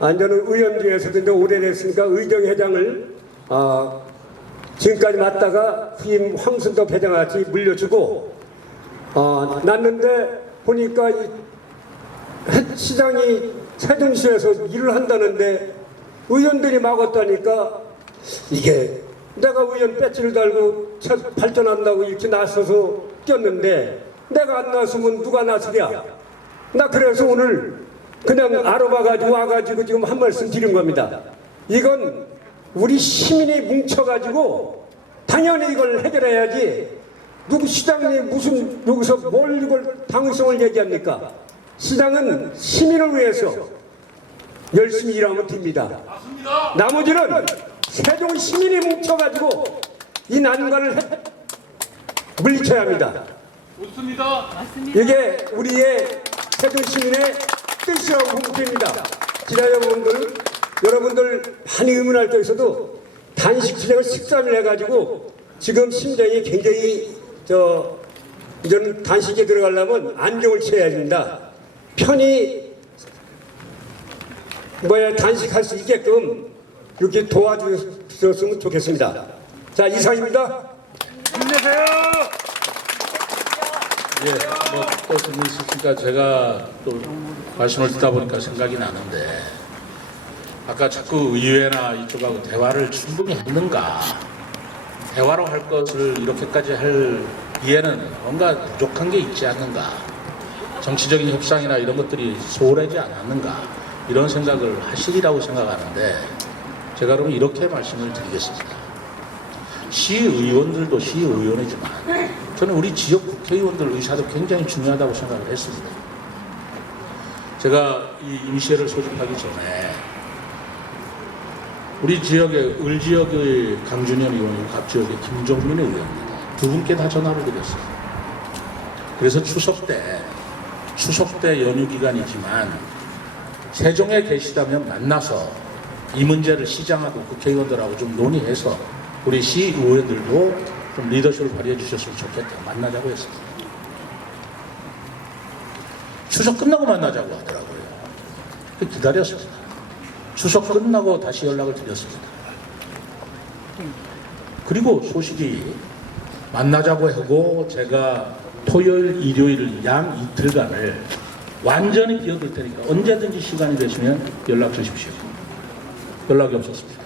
저는 의원 중에서도 이제 오래됐으니까 의정회장을 지금까지 맡다가 후임 황순덕 회장한테 물려주고 났는데 보니까 시장이 세종시에서 일을 한다는데 의원들이 막았다니까 이게 내가 의원 배지를 달고 발전한다고 이렇게 나서서 뛰었는데 내가 안 나서면 누가 나서랴. 나 그래서 오늘 그냥 알아봐가지고 와가지고 지금 한 말씀 드린 겁니다. 이건 우리 시민이 뭉쳐가지고 당연히 이걸 해결해야지 누구 시장이 무슨 여기서 뭘 이걸 당위성을 얘기합니까? 시장은 시민을 위해서 열심히 일하면 됩니다. 나머지는 세종 시민이 뭉쳐가지고 이 난관을 물리쳐야 합니다. 좋습니다. 이게 우리의 세종 시민의 뜻이라고 생각됩니다. 여러분들 많이 의문할 때 있어도 단식 투쟁을 13일 해가지고 지금 심정이 굉장히 이전 단식에 들어가려면 안경을 쳐야 된다. 편히 단식할 수 있게끔 이렇게 도와주셨으면 좋겠습니다. 자, 이상입니다. 예, 또 질문 있으니까 제가 또 말씀을 듣다 보니까 생각이 나는데 아까 자꾸 의회나 이쪽하고 대화를 충분히 했는가? 대화로 할 것을 이렇게까지 할 이해는 뭔가 부족한 게 있지 않는가? 정치적인 협상이나 이런 것들이 소홀하지 않았는가? 이런 생각을 하시리라고 생각하는데 제가 그러면 이렇게 말씀을 드리겠습니다. 시의원들도 시의원이지만 저는 우리 지역 국회의원들 의사도 굉장히 중요하다고 생각을 했습니다. 제가 이 임시회를 소집하기 전에 우리 지역의 을지역의 강준현 의원이고 갑지역의 김종민 의원입니다. 두 분께 다 전화를 드렸어요. 그래서 추석 때 연휴 기간이지만 세종에 계시다면 만나서 이 문제를 시장하고 국회의원들하고 좀 논의해서 우리 시의원들도 좀 리더십을 발휘해 주셨으면 좋겠다. 만나자고 했습니다. 추석 끝나고 만나자고 하더라고요. 기다렸습니다. 추석 끝나고 다시 연락을 드렸습니다. 그리고 소식이 만나자고 하고 제가 토요일, 일요일 양 이틀간을 완전히 비워둘 테니까 언제든지 시간이 되시면 연락 주십시오. 연락이 없었습니다.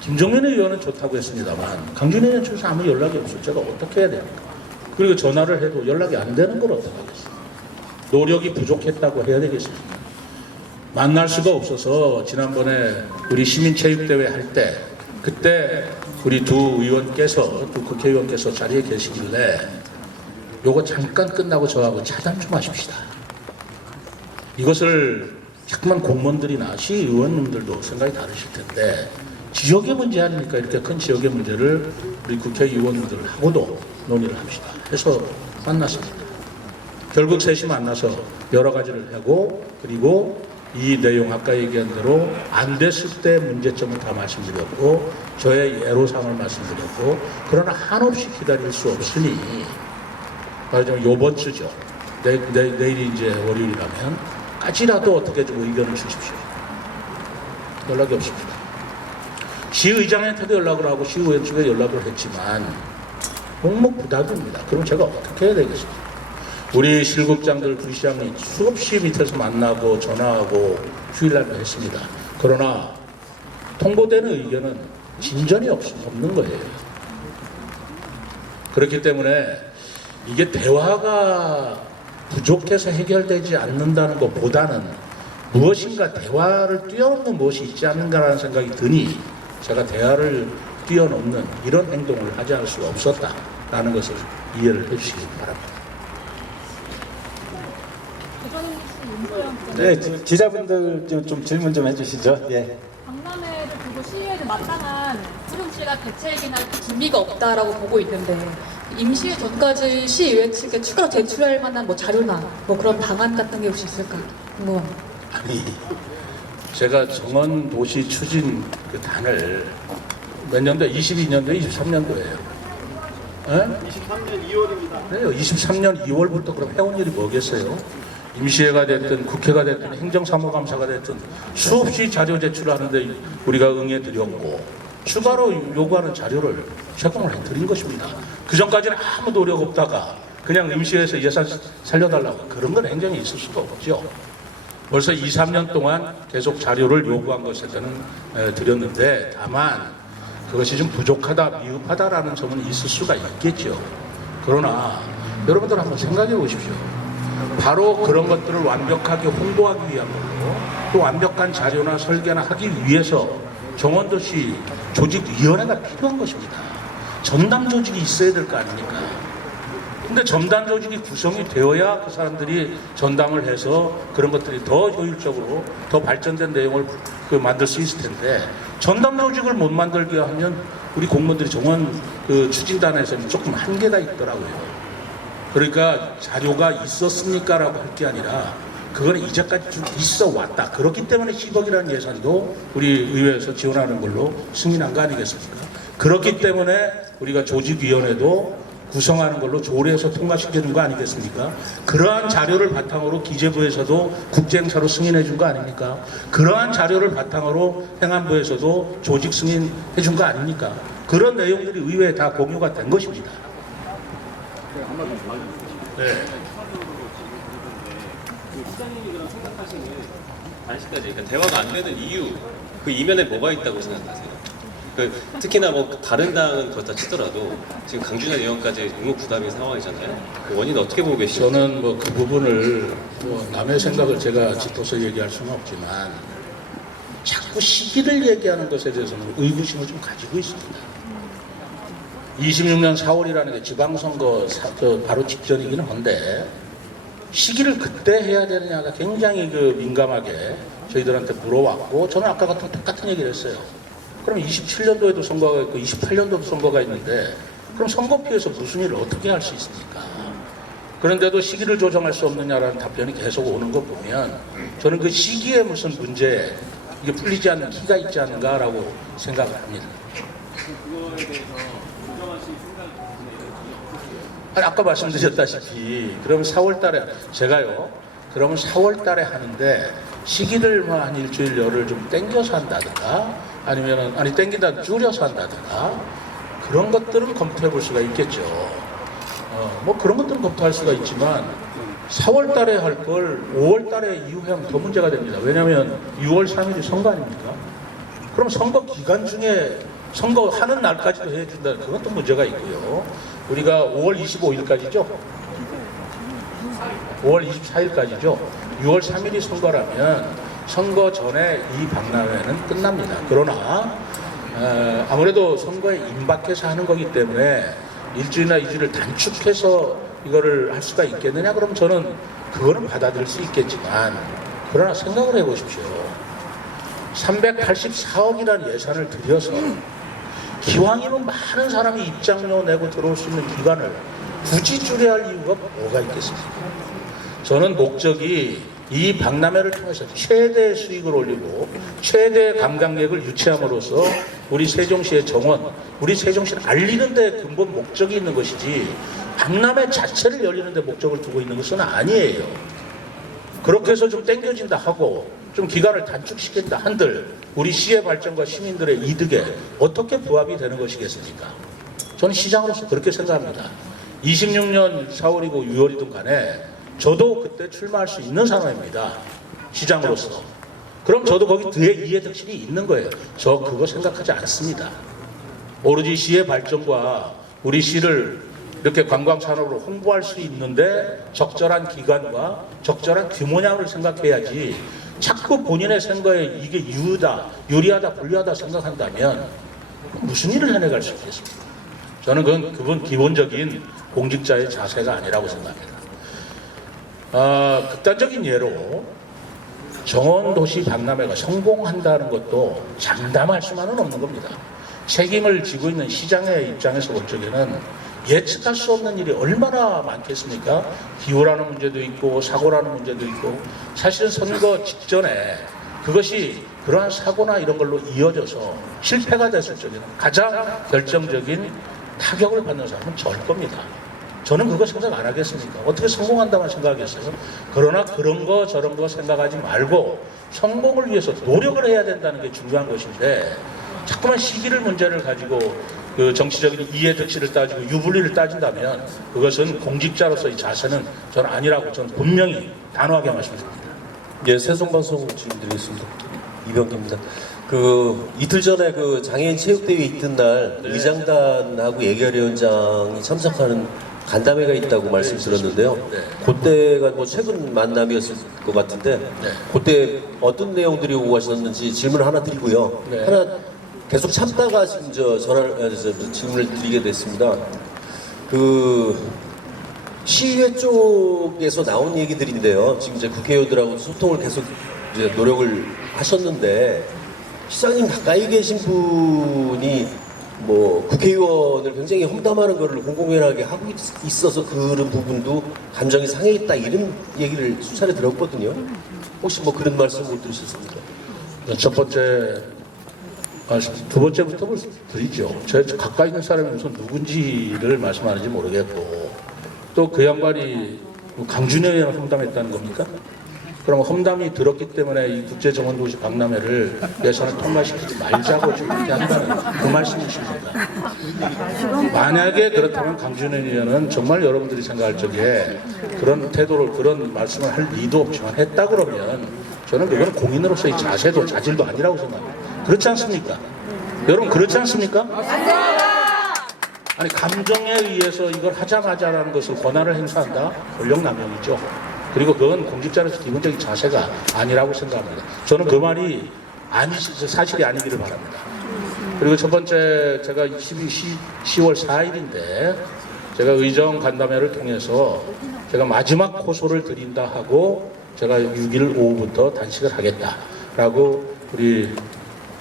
김종민 의원은 좋다고 했습니다만 강준현 의원 쪽에서 아무 연락이 없어요. 제가 어떻게 해야 됩니까? 그리고 전화를 해도 연락이 안 되는 걸 어떻게 하겠어요? 노력이 부족했다고 해야 되겠습니까? 만날 수가 없어서 지난번에 우리 시민체육대회 할 때 그때 우리 두 국회의원께서 자리에 계시길래 요거 잠깐 끝나고 저하고 차단 좀 하십시다. 이것을 자꾸만 공무원들이나 시의원님들도 생각이 다르실 텐데 지역의 문제 아닙니까? 이렇게 큰 지역의 문제를 우리 국회의원들하고도 논의를 합시다. 해서 만났습니다. 결국 셋이 만나서 여러 가지를 하고 그리고 이 내용 아까 얘기한 대로 안 됐을 때 문제점을 다 말씀드렸고 저의 애로사항을 말씀드렸고 그러나 한없이 기다릴 수 없으니 말하자면 요번 주죠. 내일이 이제 월요일이라면 까지라도 어떻게 좀 의견을 주십시오. 연락이 없습니다. 시의장한테도 연락을 하고 시의원 쪽에 연락을 했지만 묵묵부답입니다. 그럼 제가 어떻게 해야 되겠습니까? 우리 실국장들, 부시장이 수없이 밑에서 만나고 전화하고 휴일날도 했습니다. 그러나 통보되는 의견은 진전이 없는 거예요. 그렇기 때문에 이게 대화가 부족해서 해결되지 않는다는 것보다는 무엇인가 대화를 뛰어넘는 무엇이 있지 않는가라는 생각이 드니 제가 대화를 뛰어넘는 이런 행동을 하지 않을 수가 없었다라는 것을 이해를 해주시기 바랍니다. 네, 기자분들 좀 질문 좀 해주시죠. 예. 박람회를 두고 시의회를 마땅한 후름씨가 대책이나 준비가 없다라고 보고 있는데 임시회 전까지 시의회 측에 추가로 제출할 만한 뭐 자료나 뭐 그런 방안 같은 게 혹시 있을까 궁금합니다. 아니, 제가 정원 도시 추진 그 단을 몇 년도? 22년도, 23년도예요. 23년 2월입니다. 네, 23년 2월부터 그럼 해온 일이 뭐겠어요? 임시회가 됐든 국회가 됐든 행정사무감사가 됐든 수없이 자료 제출하는데 우리가 응해드렸고 추가로 요구하는 자료를 제공을 해드린 것입니다. 그 전까지는 아무 노력 없다가 그냥 임시회에서 예산 살려달라고 그런 건 행정이 있을 수가 없죠. 벌써 2, 3년 동안 계속 자료를 요구한 것에 저는 드렸는데 다만 그것이 좀 부족하다, 미흡하다라는 점은 있을 수가 있겠죠. 그러나 여러분들 한번 생각해 보십시오. 바로 그런 것들을 완벽하게 홍보하기 위한 걸로 또 완벽한 자료나 설계나 하기 위해서 정원도시 조직위원회가 필요한 것입니다. 전담 조직이 있어야 될 거 아닙니까? 근데 전담 조직이 구성이 되어야 그 사람들이 전담을 해서 그런 것들이 더 효율적으로 더 발전된 내용을 만들 수 있을 텐데 전담 조직을 못 만들게 하면 우리 공무원들이 정원 추진단에서는 조금 한계가 있더라고요. 그러니까 자료가 있었습니까? 라고 할 게 아니라 그거는 이제까지 좀 있어 왔다. 그렇기 때문에 10억이라는 예산도 우리 의회에서 지원하는 걸로 승인한 거 아니겠습니까? 그렇기 때문에 우리가 조직위원회도 구성하는 걸로 조례에서 통과시켜준 거 아니겠습니까? 그러한 자료를 바탕으로 기재부에서도 국제행사로 승인해 준 거 아닙니까? 그러한 자료를 바탕으로 행안부에서도 조직 승인해 준 거 아닙니까? 그런 내용들이 의회에 다 공유가 된 것입니다. 네. 시장님이 그럼 생각하시는 단식까지 그러니까 대화가 안 되는 이유 그 이면에 뭐가 있다고 생각하세요? 특히나 뭐 다른 당은 그렇다 치더라도 지금 강준현 의원까지 의무 부담인 상황이잖아요. 그 원인 어떻게 보고 계시죠? 저는 뭐 그 부분을 뭐 남의 생각을 제가 짚어서 얘기할 수는 없지만 자꾸 시기를 얘기하는 것에 대해서는 의구심을 좀 가지고 있습니다. 26년 4월이라는 게 지방선거 바로 직전이기는 한데 시기를 그때 해야 되느냐가 굉장히 민감하게 저희들한테 물어왔고 저는 아까 같은 똑같은 얘기를 했어요. 그럼 27년도에도 선거가 있고 28년도도 선거가 있는데 그럼 선거 피해서 무슨 일을 어떻게 할 수 있습니까? 그런데도 시기를 조정할 수 없느냐라는 답변이 계속 오는 거 보면 저는 그 시기에 무슨 문제 이게 풀리지 않는 키가 있지 않는가라고 생각을 합니다. 그거에 대해서 조정하실 생각 아니, 아까 말씀드렸다시피 그러면 4월 달에 제가요 그러면 4월 달에 하는데 시기를 한 일주일 열흘 좀 땡겨서 한다든가 아니면은 땡긴다 줄여서 한다든가 그런 것들은 검토해 볼 수가 있겠죠. 뭐 그런 것들은 검토할 수가 있지만 4월 달에 할 걸 5월 달에 이후에 하면 더 문제가 됩니다. 왜냐하면 6월 3일이 선거 아닙니까? 그럼 선거 기간 중에 선거하는 날까지도 해준다. 그것도 문제가 있고요. 우리가 5월 25일까지죠. 5월 24일까지죠. 6월 3일이 선거라면 선거 전에 이 박람회는 끝납니다. 그러나 아무래도 선거에 임박해서 하는 거기 때문에 일주일이나 2주를 단축해서 이거를 할 수가 있겠느냐? 그럼 저는 그거는 받아들일 수 있겠지만 그러나 생각을 해보십시오. 384억이라는 예산을 들여서 기왕이면 많은 사람이 입장료 내고 들어올 수 있는 기간을 굳이 줄여야 할 이유가 뭐가 있겠습니까? 저는 목적이 이 박람회를 통해서 최대 수익을 올리고 최대 관광객을 유치함으로써 우리 세종시의 정원, 우리 세종시를 알리는 데 근본 목적이 있는 것이지 박람회 자체를 열리는 데 목적을 두고 있는 것은 아니에요. 그렇게 해서 좀 땡겨진다 하고 좀 기간을 단축시킨다 한들 우리 시의 발전과 시민들의 이득에 어떻게 부합이 되는 것이겠습니까? 저는 시장으로서 그렇게 생각합니다. 26년 4월이고 6월이든 간에 저도 그때 출마할 수 있는 상황입니다. 시장으로서. 그럼 저도 거기 뒤에 이해득실이 있는 거예요. 저 그거 생각하지 않습니다. 오로지 시의 발전과 우리 시를 이렇게 관광산업으로 홍보할 수 있는데 적절한 기간과 적절한 규모냐를 생각해야지 자꾸 본인의 생각에 이게 유리하다, 불리하다 생각한다면 무슨 일을 해내갈 수 있겠습니까? 저는 그건 기본적인 공직자의 자세가 아니라고 생각합니다. 극단적인 예로 정원도시 박람회가 성공한다는 것도 장담할 수만은 없는 겁니다. 책임을 지고 있는 시장의 입장에서 볼 적에는 예측할 수 없는 일이 얼마나 많겠습니까? 기후라는 문제도 있고 사고라는 문제도 있고 사실은 선거 직전에 그것이 그러한 사고나 이런 걸로 이어져서 실패가 됐을 적에는 가장 결정적인 타격을 받는 사람은 저일 겁니다. 저는 그거 생각 안 하겠습니까? 어떻게 성공한다만 생각하겠어요? 그러나 그런 거 저런 거 생각하지 말고 성공을 위해서 노력을 해야 된다는 게 중요한 것인데 자꾸만 시기를 문제를 가지고 그 정치적인 이해득실을 따지고 유불리를 따진다면 그것은 공직자로서의 자세는 저는 아니라고 저는 분명히 단호하게 말씀드립니다. 예, 세종방송 질문드리겠습니다. 이병기입니다. 이틀 전에 장애인 체육대회 이튿날 네. 의장단하고 예결위원장이 참석하는 간담회가 있다고 말씀 들었는데요. 네. 그때가 최근 만남이었을 것 같은데 네. 그때 어떤 내용들이 오고 가셨는지 질문 하나 드리고요. 네. 하나 계속 참다가 지금 질문을 드리게 됐습니다. 시의회 쪽에서 나온 얘기들인데요. 지금 이제 국회의원들하고 소통을 계속 이제 노력을 하셨는데 시장님 가까이 계신 분이 국회의원을 굉장히 험담하는 것을 공공연하게 하고 있어서 그런 부분도 감정이 상해있다 이런 얘기를 수차례 들었거든요. 혹시 그런 말씀 못 들으셨습니까? 첫 번째 두 번째부터 드리죠. 제 가까이 있는 사람이 무슨 누군지를 말씀하는지 모르겠고, 또 그 양반이 강준현이랑 험담했다는 겁니까? 그럼 험담이 들었기 때문에 이 국제정원도시 박람회를 예산을 통과시키지 말자고 지금 이렇게 한다는 그 말씀이십니까? 만약에 그렇다면 강준현 의원은 정말 여러분들이 생각할 적에 그런 태도를, 그런 말씀을 할 리도 없지만 했다 그러면 저는 그건 공인으로서의 자세도 자질도 아니라고 생각합니다. 그렇지 않습니까? 여러분 그렇지 않습니까? 아니 감정에 의해서 이걸 하자마자라는 것을 권한을 행사한다? 권력남용이죠. 그리고 그건 공직자로서 기본적인 자세가 아니라고 생각합니다. 저는 그 말이 사실이 아니기를 바랍니다. 그리고 첫 번째 제가 10월 4일인데 제가 의정 간담회를 통해서 제가 마지막 호소를 드린다 하고 제가 6일 오후부터 단식을 하겠다라고 우리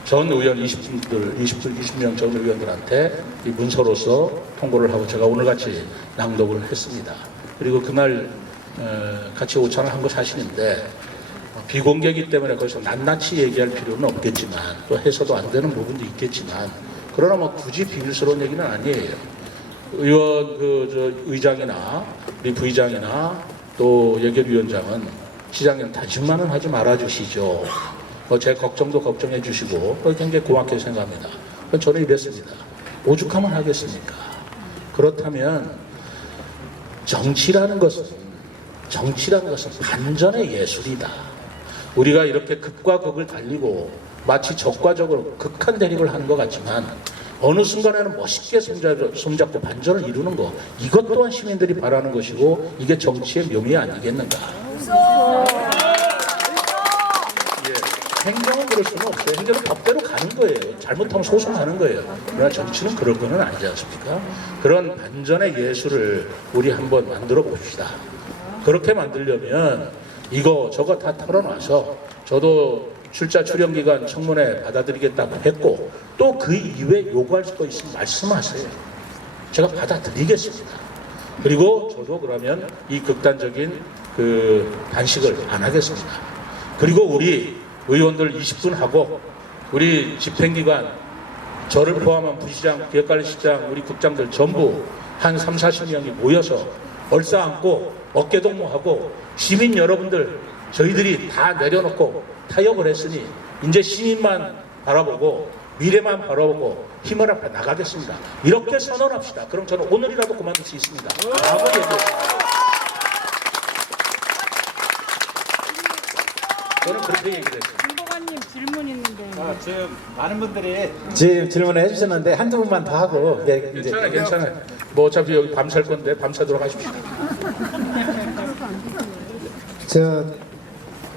전 의원 20명 전 의원들한테 이 문서로서 통보를 하고 제가 오늘같이 낭독을 했습니다. 그리고 그날 같이 오찬을 한 거 사실인데 비공개이기 때문에 거기서 낱낱이 얘기할 필요는 없겠지만 또 해서도 안 되는 부분도 있겠지만 그러나 뭐 굳이 비밀스러운 얘기는 아니에요. 의원 의장이나 우리 부의장이나 또 예결위원장은 시장님 단식만은 하지 말아 주시죠. 제 걱정도 걱정해 주시고 굉장히 고맙게 생각합니다. 저는 이랬습니다. 오죽하면 하겠습니까? 그렇다면 정치라는 것은 반전의 예술이다. 우리가 이렇게 극과 극을 달리고 마치 적과 적으로 극한 대립을 하는 것 같지만 어느 순간에는 멋있게 손잡고 반전을 이루는 것, 이것 또한 시민들이 바라는 것이고 이게 정치의 묘미 아니겠는가. 행정은 그럴 수는 없어요. 행정은 법대로 가는 거예요. 잘못하면 소송하는 거예요. 그러나 정치는 그럴 거는 아니지 않습니까? 그런 반전의 예술을 우리 한번 만들어 봅시다. 그렇게 만들려면 이거 저거 다 털어놔서 저도 출연 기간 청문회 받아들이겠다고 했고 또 그 이외에 요구할 거 있으면 말씀하세요. 제가 받아들이겠습니다. 그리고 저도 그러면 이 극단적인 단식을 안 하겠습니다. 그리고 우리 의원들 20분 하고 우리 집행기관 저를 포함한 부시장, 기획관리실장, 우리 국장들 전부 한 3, 40명이 모여서 얼싸안고 어깨동무하고 시민 여러분들 저희들이 다 내려놓고 타협을 했으니 이제 시민만 바라보고 미래만 바라보고 힘을 앞에 나가겠습니다. 이렇게 선언합시다. 그럼 저는 오늘이라도 그만둘 수 있습니다. 라고 얘기했습니다. 저는 그렇게 얘기를 했습니다. 김보관님 질문 있는데. 지금 많은 분들이 지금 질문을 해주셨는데 한두 분만 더 하고 이제 괜찮아요. 뭐 어차피 여기 밤살 건데 밤새도록 하십시오.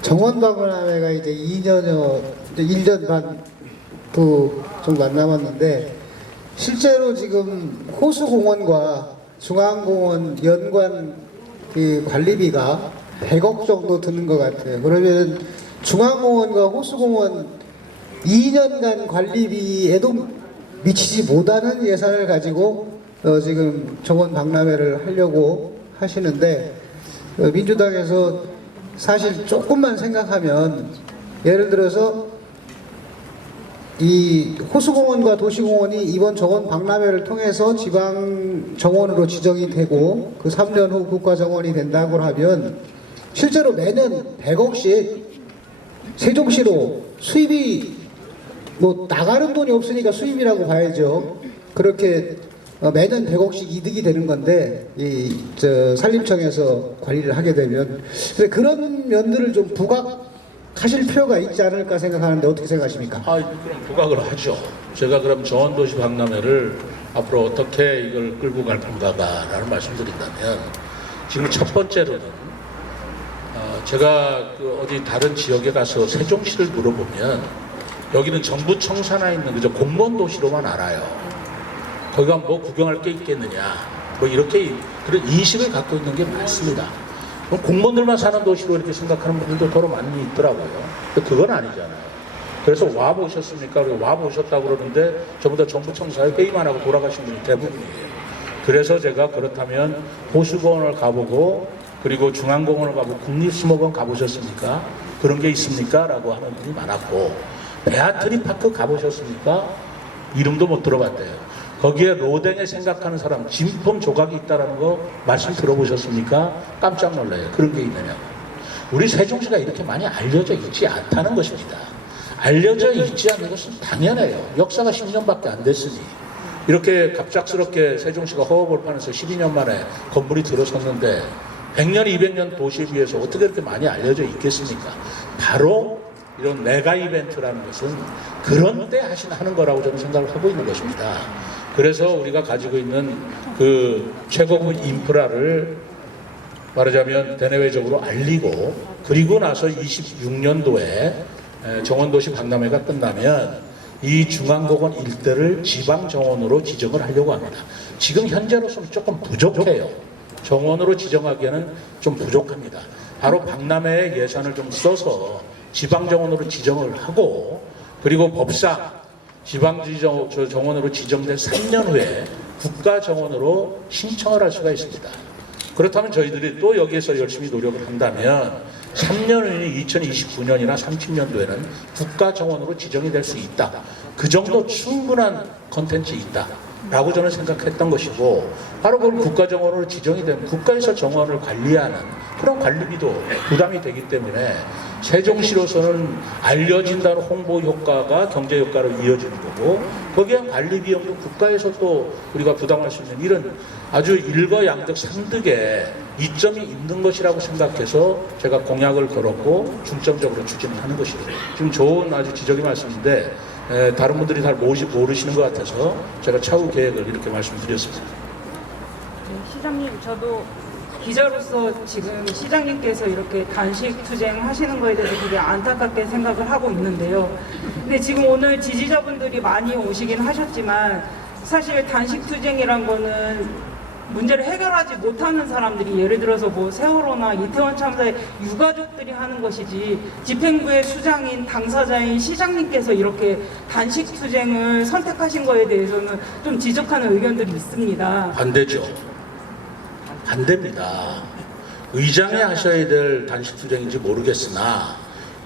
정원박람회가 이제 1년 반도 정도 안 남았는데 실제로 지금 호수공원과 중앙공원 연관 관리비가 100억 정도 드는 것 같아요. 그러면 중앙공원과 호수공원 2년간 관리비에도 미치지 못하는 예산을 가지고 지금 정원 박람회를 하려고 하시는데 민주당에서 사실 조금만 생각하면 예를 들어서 이 호수공원과 도시공원이 이번 정원 박람회를 통해서 지방 정원으로 지정이 되고 그 3년 후 국가정원이 된다고 하면 실제로 매년 100억씩 세종시로 수입이 뭐 나가는 돈이 없으니까 수입이라고 봐야죠. 그렇게 매년 100억씩 이득이 되는 건데 산림청에서 관리를 하게 되면 그런 면들을 좀 부각하실 필요가 있지 않을까 생각하는데 어떻게 생각하십니까? 그럼 부각을 하죠. 제가 그럼 정원도시 박람회를 앞으로 어떻게 이걸 끌고 갈 건가라는 말씀드린다면 지금 첫 번째로는 제가 어디 다른 지역에 가서 세종시를 물어보면 여기는 정부 청사나 있는 그저 공무원 도시로만 알아요. 거기가 뭐 구경할 게 있겠느냐 뭐 이렇게 그런 인식을 갖고 있는 게 많습니다. 그럼 공무원들만 사는 도시로 이렇게 생각하는 분들도 더러 많이 있더라고요. 그건 아니잖아요. 그래서 와보셨습니까? 와보셨다고 그러는데 전부 다 정부 청사에 회의만 하고 돌아가신 분이 대부분이에요. 그래서 제가 그렇다면 호수공원을 가보고 그리고 중앙공원을 가보고 국립수목원 가보셨습니까? 그런 게 있습니까? 라고 하는 분이 많았고 베아트리 파크 가보셨습니까? 이름도 못 들어봤대요. 거기에 로댕에 생각하는 사람 진품 조각이 있다는 거 말씀 들어보셨습니까? 깜짝 놀라요. 그런 게 있느냐고. 우리 세종시가 이렇게 많이 알려져 있지 않다는 것입니다. 알려져 있지 않는 것은 당연해요. 역사가 10년밖에 안 됐으니. 이렇게 갑작스럽게 세종시가 허허벌판에서 12년 만에 건물이 들어섰는데 100년, 200년 도시에 비해서 어떻게 이렇게 많이 알려져 있겠습니까? 바로 이런 메가 이벤트라는 것은 그런 때 하는 거라고 저는 생각을 하고 있는 것입니다. 그래서 우리가 가지고 있는 그 최고급 인프라를 말하자면 대내외적으로 알리고, 그리고 나서 26년도에 정원도시 박람회가 끝나면 이 중앙공원 일대를 지방정원으로 지정을 하려고 합니다. 지금 현재로서는 조금 부족해요. 정원으로 지정하기에는 좀 부족합니다. 바로 박람회에 예산을 좀 써서 지방정원으로 지정을 하고, 그리고 법상 지방정원으로 지정된 3년 후에 국가정원으로 신청을 할 수가 있습니다. 그렇다면 저희들이 또 여기에서 열심히 노력을 한다면 3년 후인 2029년이나 30년도에는 국가정원으로 지정이 될 수 있다. 그 정도 충분한 컨텐츠 있다 라고 저는 생각했던 것이고, 바로 그걸 국가정원으로 지정이 되면 국가에서 정원을 관리하는 그런 관리비도 부담이 되기 때문에 세종시로서는 알려진다는 홍보 효과가 경제 효과로 이어지는 거고, 거기에 관리 비용도 국가에서 또 우리가 부담할 수 있는 이런 아주 일거양득 삼득의 이점이 있는 것이라고 생각해서 제가 공약을 걸었고 중점적으로 추진을 하는 것이죠. 지금 좋은 아주 지적인 말씀인데 다른 분들이 잘 모르시는 것 같아서 제가 차후 계획을 이렇게 말씀드렸습니다. 시장님, 저도 기자로서 지금 시장님께서 이렇게 단식 투쟁 하시는 거에 대해서 되게 안타깝게 생각을 하고 있는데요. 근데 지금 오늘 지지자분들이 많이 오시긴 하셨지만 사실 단식 투쟁이란 거는 문제를 해결하지 못하는 사람들이, 예를 들어서 뭐 세월호나 이태원 참사의 유가족들이 하는 것이지, 집행부의 수장인 당사자인 시장님께서 이렇게 단식 투쟁을 선택하신 거에 대해서는 좀 지적하는 의견들이 있습니다. 반대죠. 반대입니다. 의장이 하셔야 될 단식 투쟁인지 모르겠으나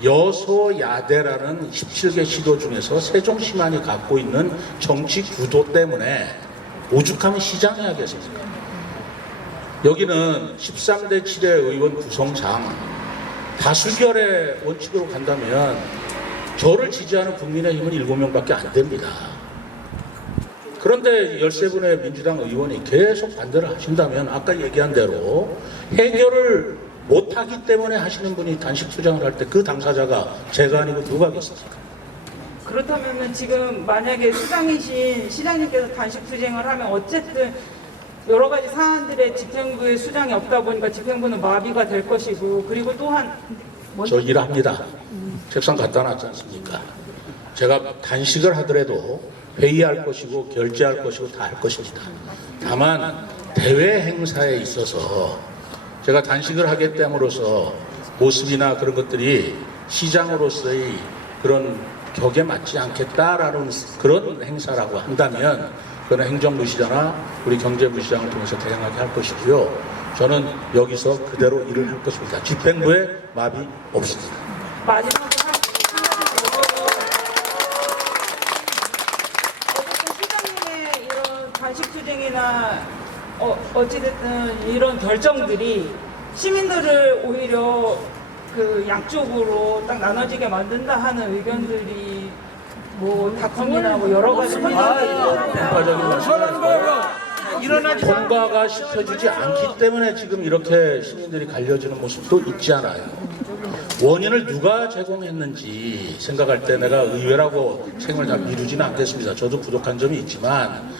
여소야대라는 17개 시도 중에서 세종시만이 갖고 있는 정치 구도 때문에 오죽하면 시장이 하겠습니까? 여기는 13대 7의 의원 구성상 다수결의 원칙으로 간다면 저를 지지하는 국민의힘은 7명밖에 안 됩니다. 그런데 13분의 민주당 의원이 계속 반대를 하신다면 아까 얘기한 대로 해결을 못하기 때문에 하시는 분이 단식 투쟁을 할 때 그 당사자가 제가 아니고 누가겠습니까? 그렇다면 지금 만약에 수장이신 시장님께서 단식 투쟁을 하면 어쨌든 여러 가지 사안들의 집행부의 수장이 없다 보니까 집행부는 마비가 될 것이고, 그리고 또한 저 일합니다. 책상 갖다 놨지 않습니까? 제가 단식을 하더라도 회의할 것이고 결제할 것이고 다 할 것입니다. 다만 대외 행사에 있어서 제가 단식을 하게 됨으로써 모습이나 그런 것들이 시장으로서의 그런 격에 맞지 않겠다라는 그런 행사라고 한다면 그건 행정부시장이나 우리 경제부시장을 통해서 대응하게 할 것이고요. 저는 여기서 그대로 일을 할 것입니다. 집행부에 마비 없습니다. 마지막으로 어쨌든 시장님의 이런 단식 투쟁이나 어찌됐든 이런 결정들이 시민들을 오히려 그 양쪽으로 딱 나눠지게 만든다 하는 의견들이 뭐 다컴이나 뭐 여러 가지 통과적인 말씀을 통과가 시켜주지 않기 때문에 지금 이렇게 시민들이 갈려지는 모습도 있지 않아요. 원인을 누가 제공했는지 생각할 때 내가 의외라고 생각을 잘 미루지는 않겠습니다. 저도 부족한 점이 있지만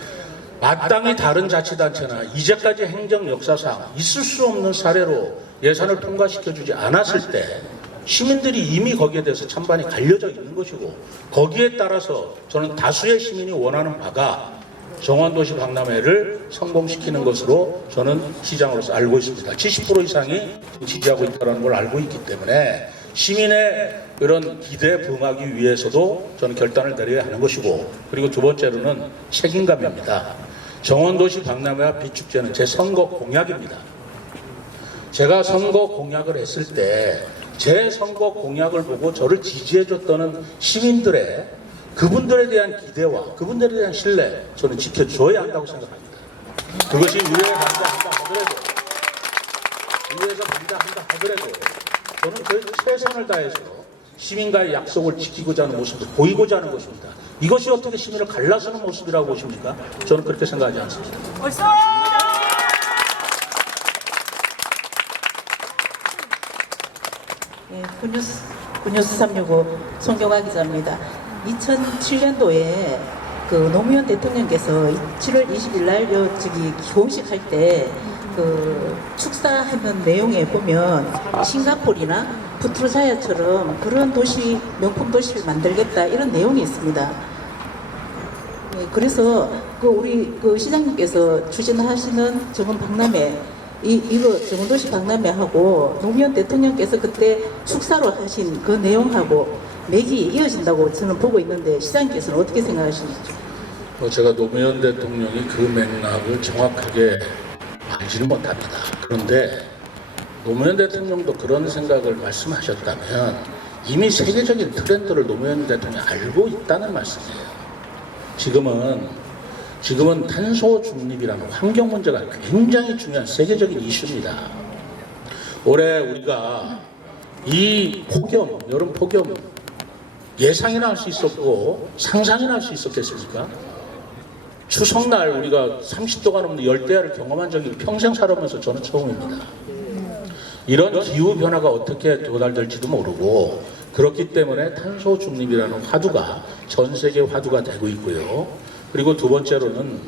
마땅히 다른 자치단체나 이제까지 행정 역사상 있을 수 없는 사례로 예산을 통과시켜주지 않았을 때 시민들이 이미 거기에 대해서 찬반이 갈려져 있는 것이고, 거기에 따라서 저는 다수의 시민이 원하는 바가 정원도시 박람회를 성공시키는 것으로 저는 시장으로서 알고 있습니다. 70% 이상이 지지하고 있다는 걸 알고 있기 때문에 시민의 그런 기대에 부응하기 위해서도 저는 결단을 내려야 하는 것이고, 그리고 두 번째로는 책임감입니다. 정원도시 박람회와 비축제는 제 선거 공약입니다. 제가 선거 공약을 했을 때 제 선거 공약을 보고 저를 지지해줬던 시민들의 그분들에 대한 기대와 그분들에 대한 신뢰 저는 지켜줘야 한다고 생각합니다. 그것이 의회에 반대한다 하더라도 의회에서 반대한다 하더라도 저는 그 최선을 다해서 시민과의 약속을 지키고자 하는 모습을 보이고자 하는 것입니다. 이것이 어떻게 시민을 갈라서는 모습이라고 보십니까? 저는 그렇게 생각하지 않습니다. 예, 군뉴스 365 송경화 기자입니다. 2007년도에 그 노무현 대통령께서 7월 20일 날 기공식 할 때 그 축사하는 내용에 보면 싱가포르나 부트루자야처럼 그런 도시 명품 도시를 만들겠다 이런 내용이 있습니다. 예, 그래서 그 우리 그 시장님께서 추진하시는 정원 박람회 이거 정원도시 박람회하고 노무현 대통령께서 그때 축사로 하신 그 내용하고 맥이 이어진다고 저는 보고 있는데 시장님께서는 어떻게 생각하시는지? 제가 노무현 대통령이 그 맥락을 정확하게 알지는 못합니다. 그런데 노무현 대통령도 그런 생각을 말씀하셨다면 이미 세계적인 트렌드를 노무현 대통령이 알고 있다는 말씀이에요. 지금은 탄소 중립이라는 환경 문제가 굉장히 중요한 세계적인 이슈입니다. 올해 우리가 이 폭염, 여름 폭염 예상이나 할 수 있었고 상상이나 할 수 있었겠습니까? 추석날 우리가 30도가 넘는 열대야를 경험한 적이 평생 살아오면서 저는 처음입니다. 이런 기후 변화가 어떻게 도달될지도 모르고 그렇기 때문에 탄소 중립이라는 화두가 전 세계 화두가 되고 있고요. 그리고 두 번째로는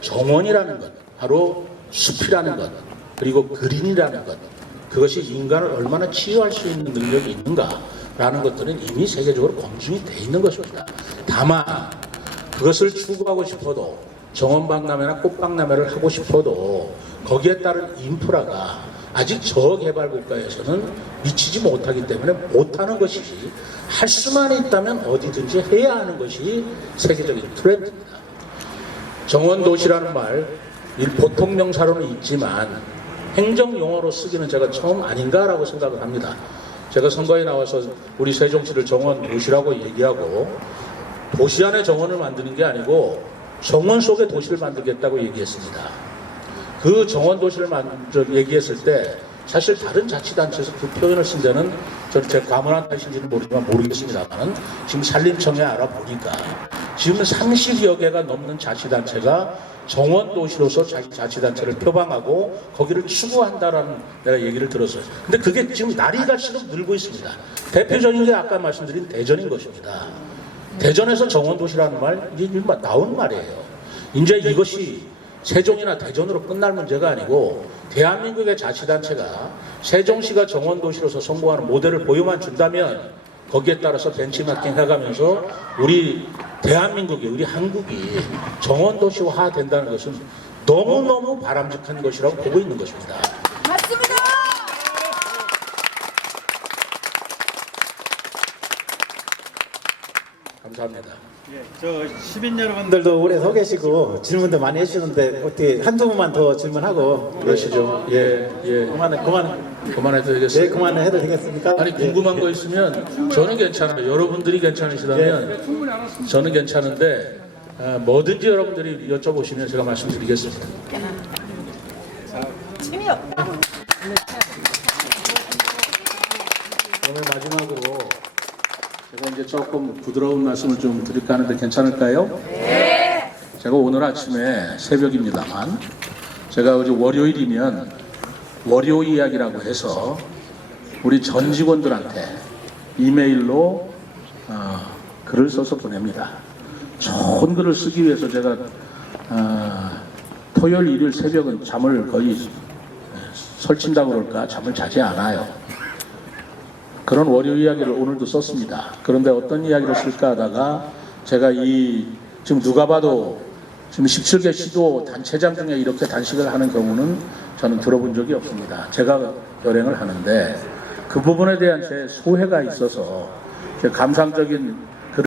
정원이라는 것, 바로 숲이라는 것, 그리고 그린이라는 것, 그것이 인간을 얼마나 치유할 수 있는 능력이 있는가라는 것들은 이미 세계적으로 검증이 돼 있는 것입니다. 다만 그것을 추구하고 싶어도 정원박람회나 꽃박람회를 하고 싶어도 거기에 따른 인프라가 아직 저개발 국가에서는 미치지 못하기 때문에 못하는 것이지 할 수만 있다면 어디든지 해야 하는 것이 세계적인 트렌드입니다. 정원도시라는 말 보통 명사로는 있지만 행정용어로 쓰기는 제가 처음 아닌가라고 생각을 합니다. 제가 선거에 나와서 우리 세종시를 정원도시라고 얘기하고 도시 안에 정원을 만드는 게 아니고 정원 속에 도시를 만들겠다고 얘기했습니다. 그 정원도시를 얘기했을 때 사실 다른 자치단체에서 그 표현을 쓴 데는 저는 제 과문한 탓인지는 모르겠습니다만 지금 산림청에 알아보니까 지금 30여 개가 넘는 자치단체가 정원도시로서 자기 자치단체를 표방하고 거기를 추구한다라는 내가 얘기를 들었어요. 근데 그게 지금 날이 갈수록 늘고 있습니다. 대표적인 게 아까 말씀드린 대전인 것입니다. 대전에서 정원도시라는 말 이제 나온 말이에요. 이제 이것이 세종이나 대전으로 끝날 문제가 아니고 대한민국의 자치단체가 세종시가 정원도시로서 성공하는 모델을 보여만 준다면 거기에 따라서 벤치마킹 해가면서 우리 대한민국이 우리 한국이 정원도시화 된다는 것은 너무너무 바람직한 것이라고 보고 있는 것입니다. 맞습니다. 감사합니다. 예, 저 시민 여러분들도 오래 서 계시고 질문도 많이 해주시는데 어떻게 한두 분만 더 질문하고 그러시죠. 예. 그만해도 되겠습니까? 예, 그만해도 되겠습니까? 아니 궁금한 거 있으면 저는 괜찮아요. 여러분들이 괜찮으시다면 저는 괜찮은데 뭐든지 여러분들이 여쭤보시면 제가 말씀드리겠습니다. 재미없다. 오늘 마지막으로 제가 이제 조금 부드러운 말씀을 좀 드릴까 하는데 괜찮을까요? 네. 제가 오늘 아침에 새벽입니다만 제가 어제 월요일이면 월요 이야기라고 해서 우리 전 직원들한테 이메일로 글을 써서 보냅니다. 좋은 글을 쓰기 위해서 제가 토요일 일요일 새벽은 잠을 거의 설친다고 그럴까 잠을 자지 않아요. 그런 월요 이야기를 오늘도 썼습니다. 그런데 어떤 이야기를 쓸까 하다가 제가 지금 누가 봐도 지금 17개 시도 단체장 중에 이렇게 단식을 하는 경우는 저는 들어본 적이 없습니다. 제가 결행을 하는데 그 부분에 대한 제 소회가 있어서 제 감상적인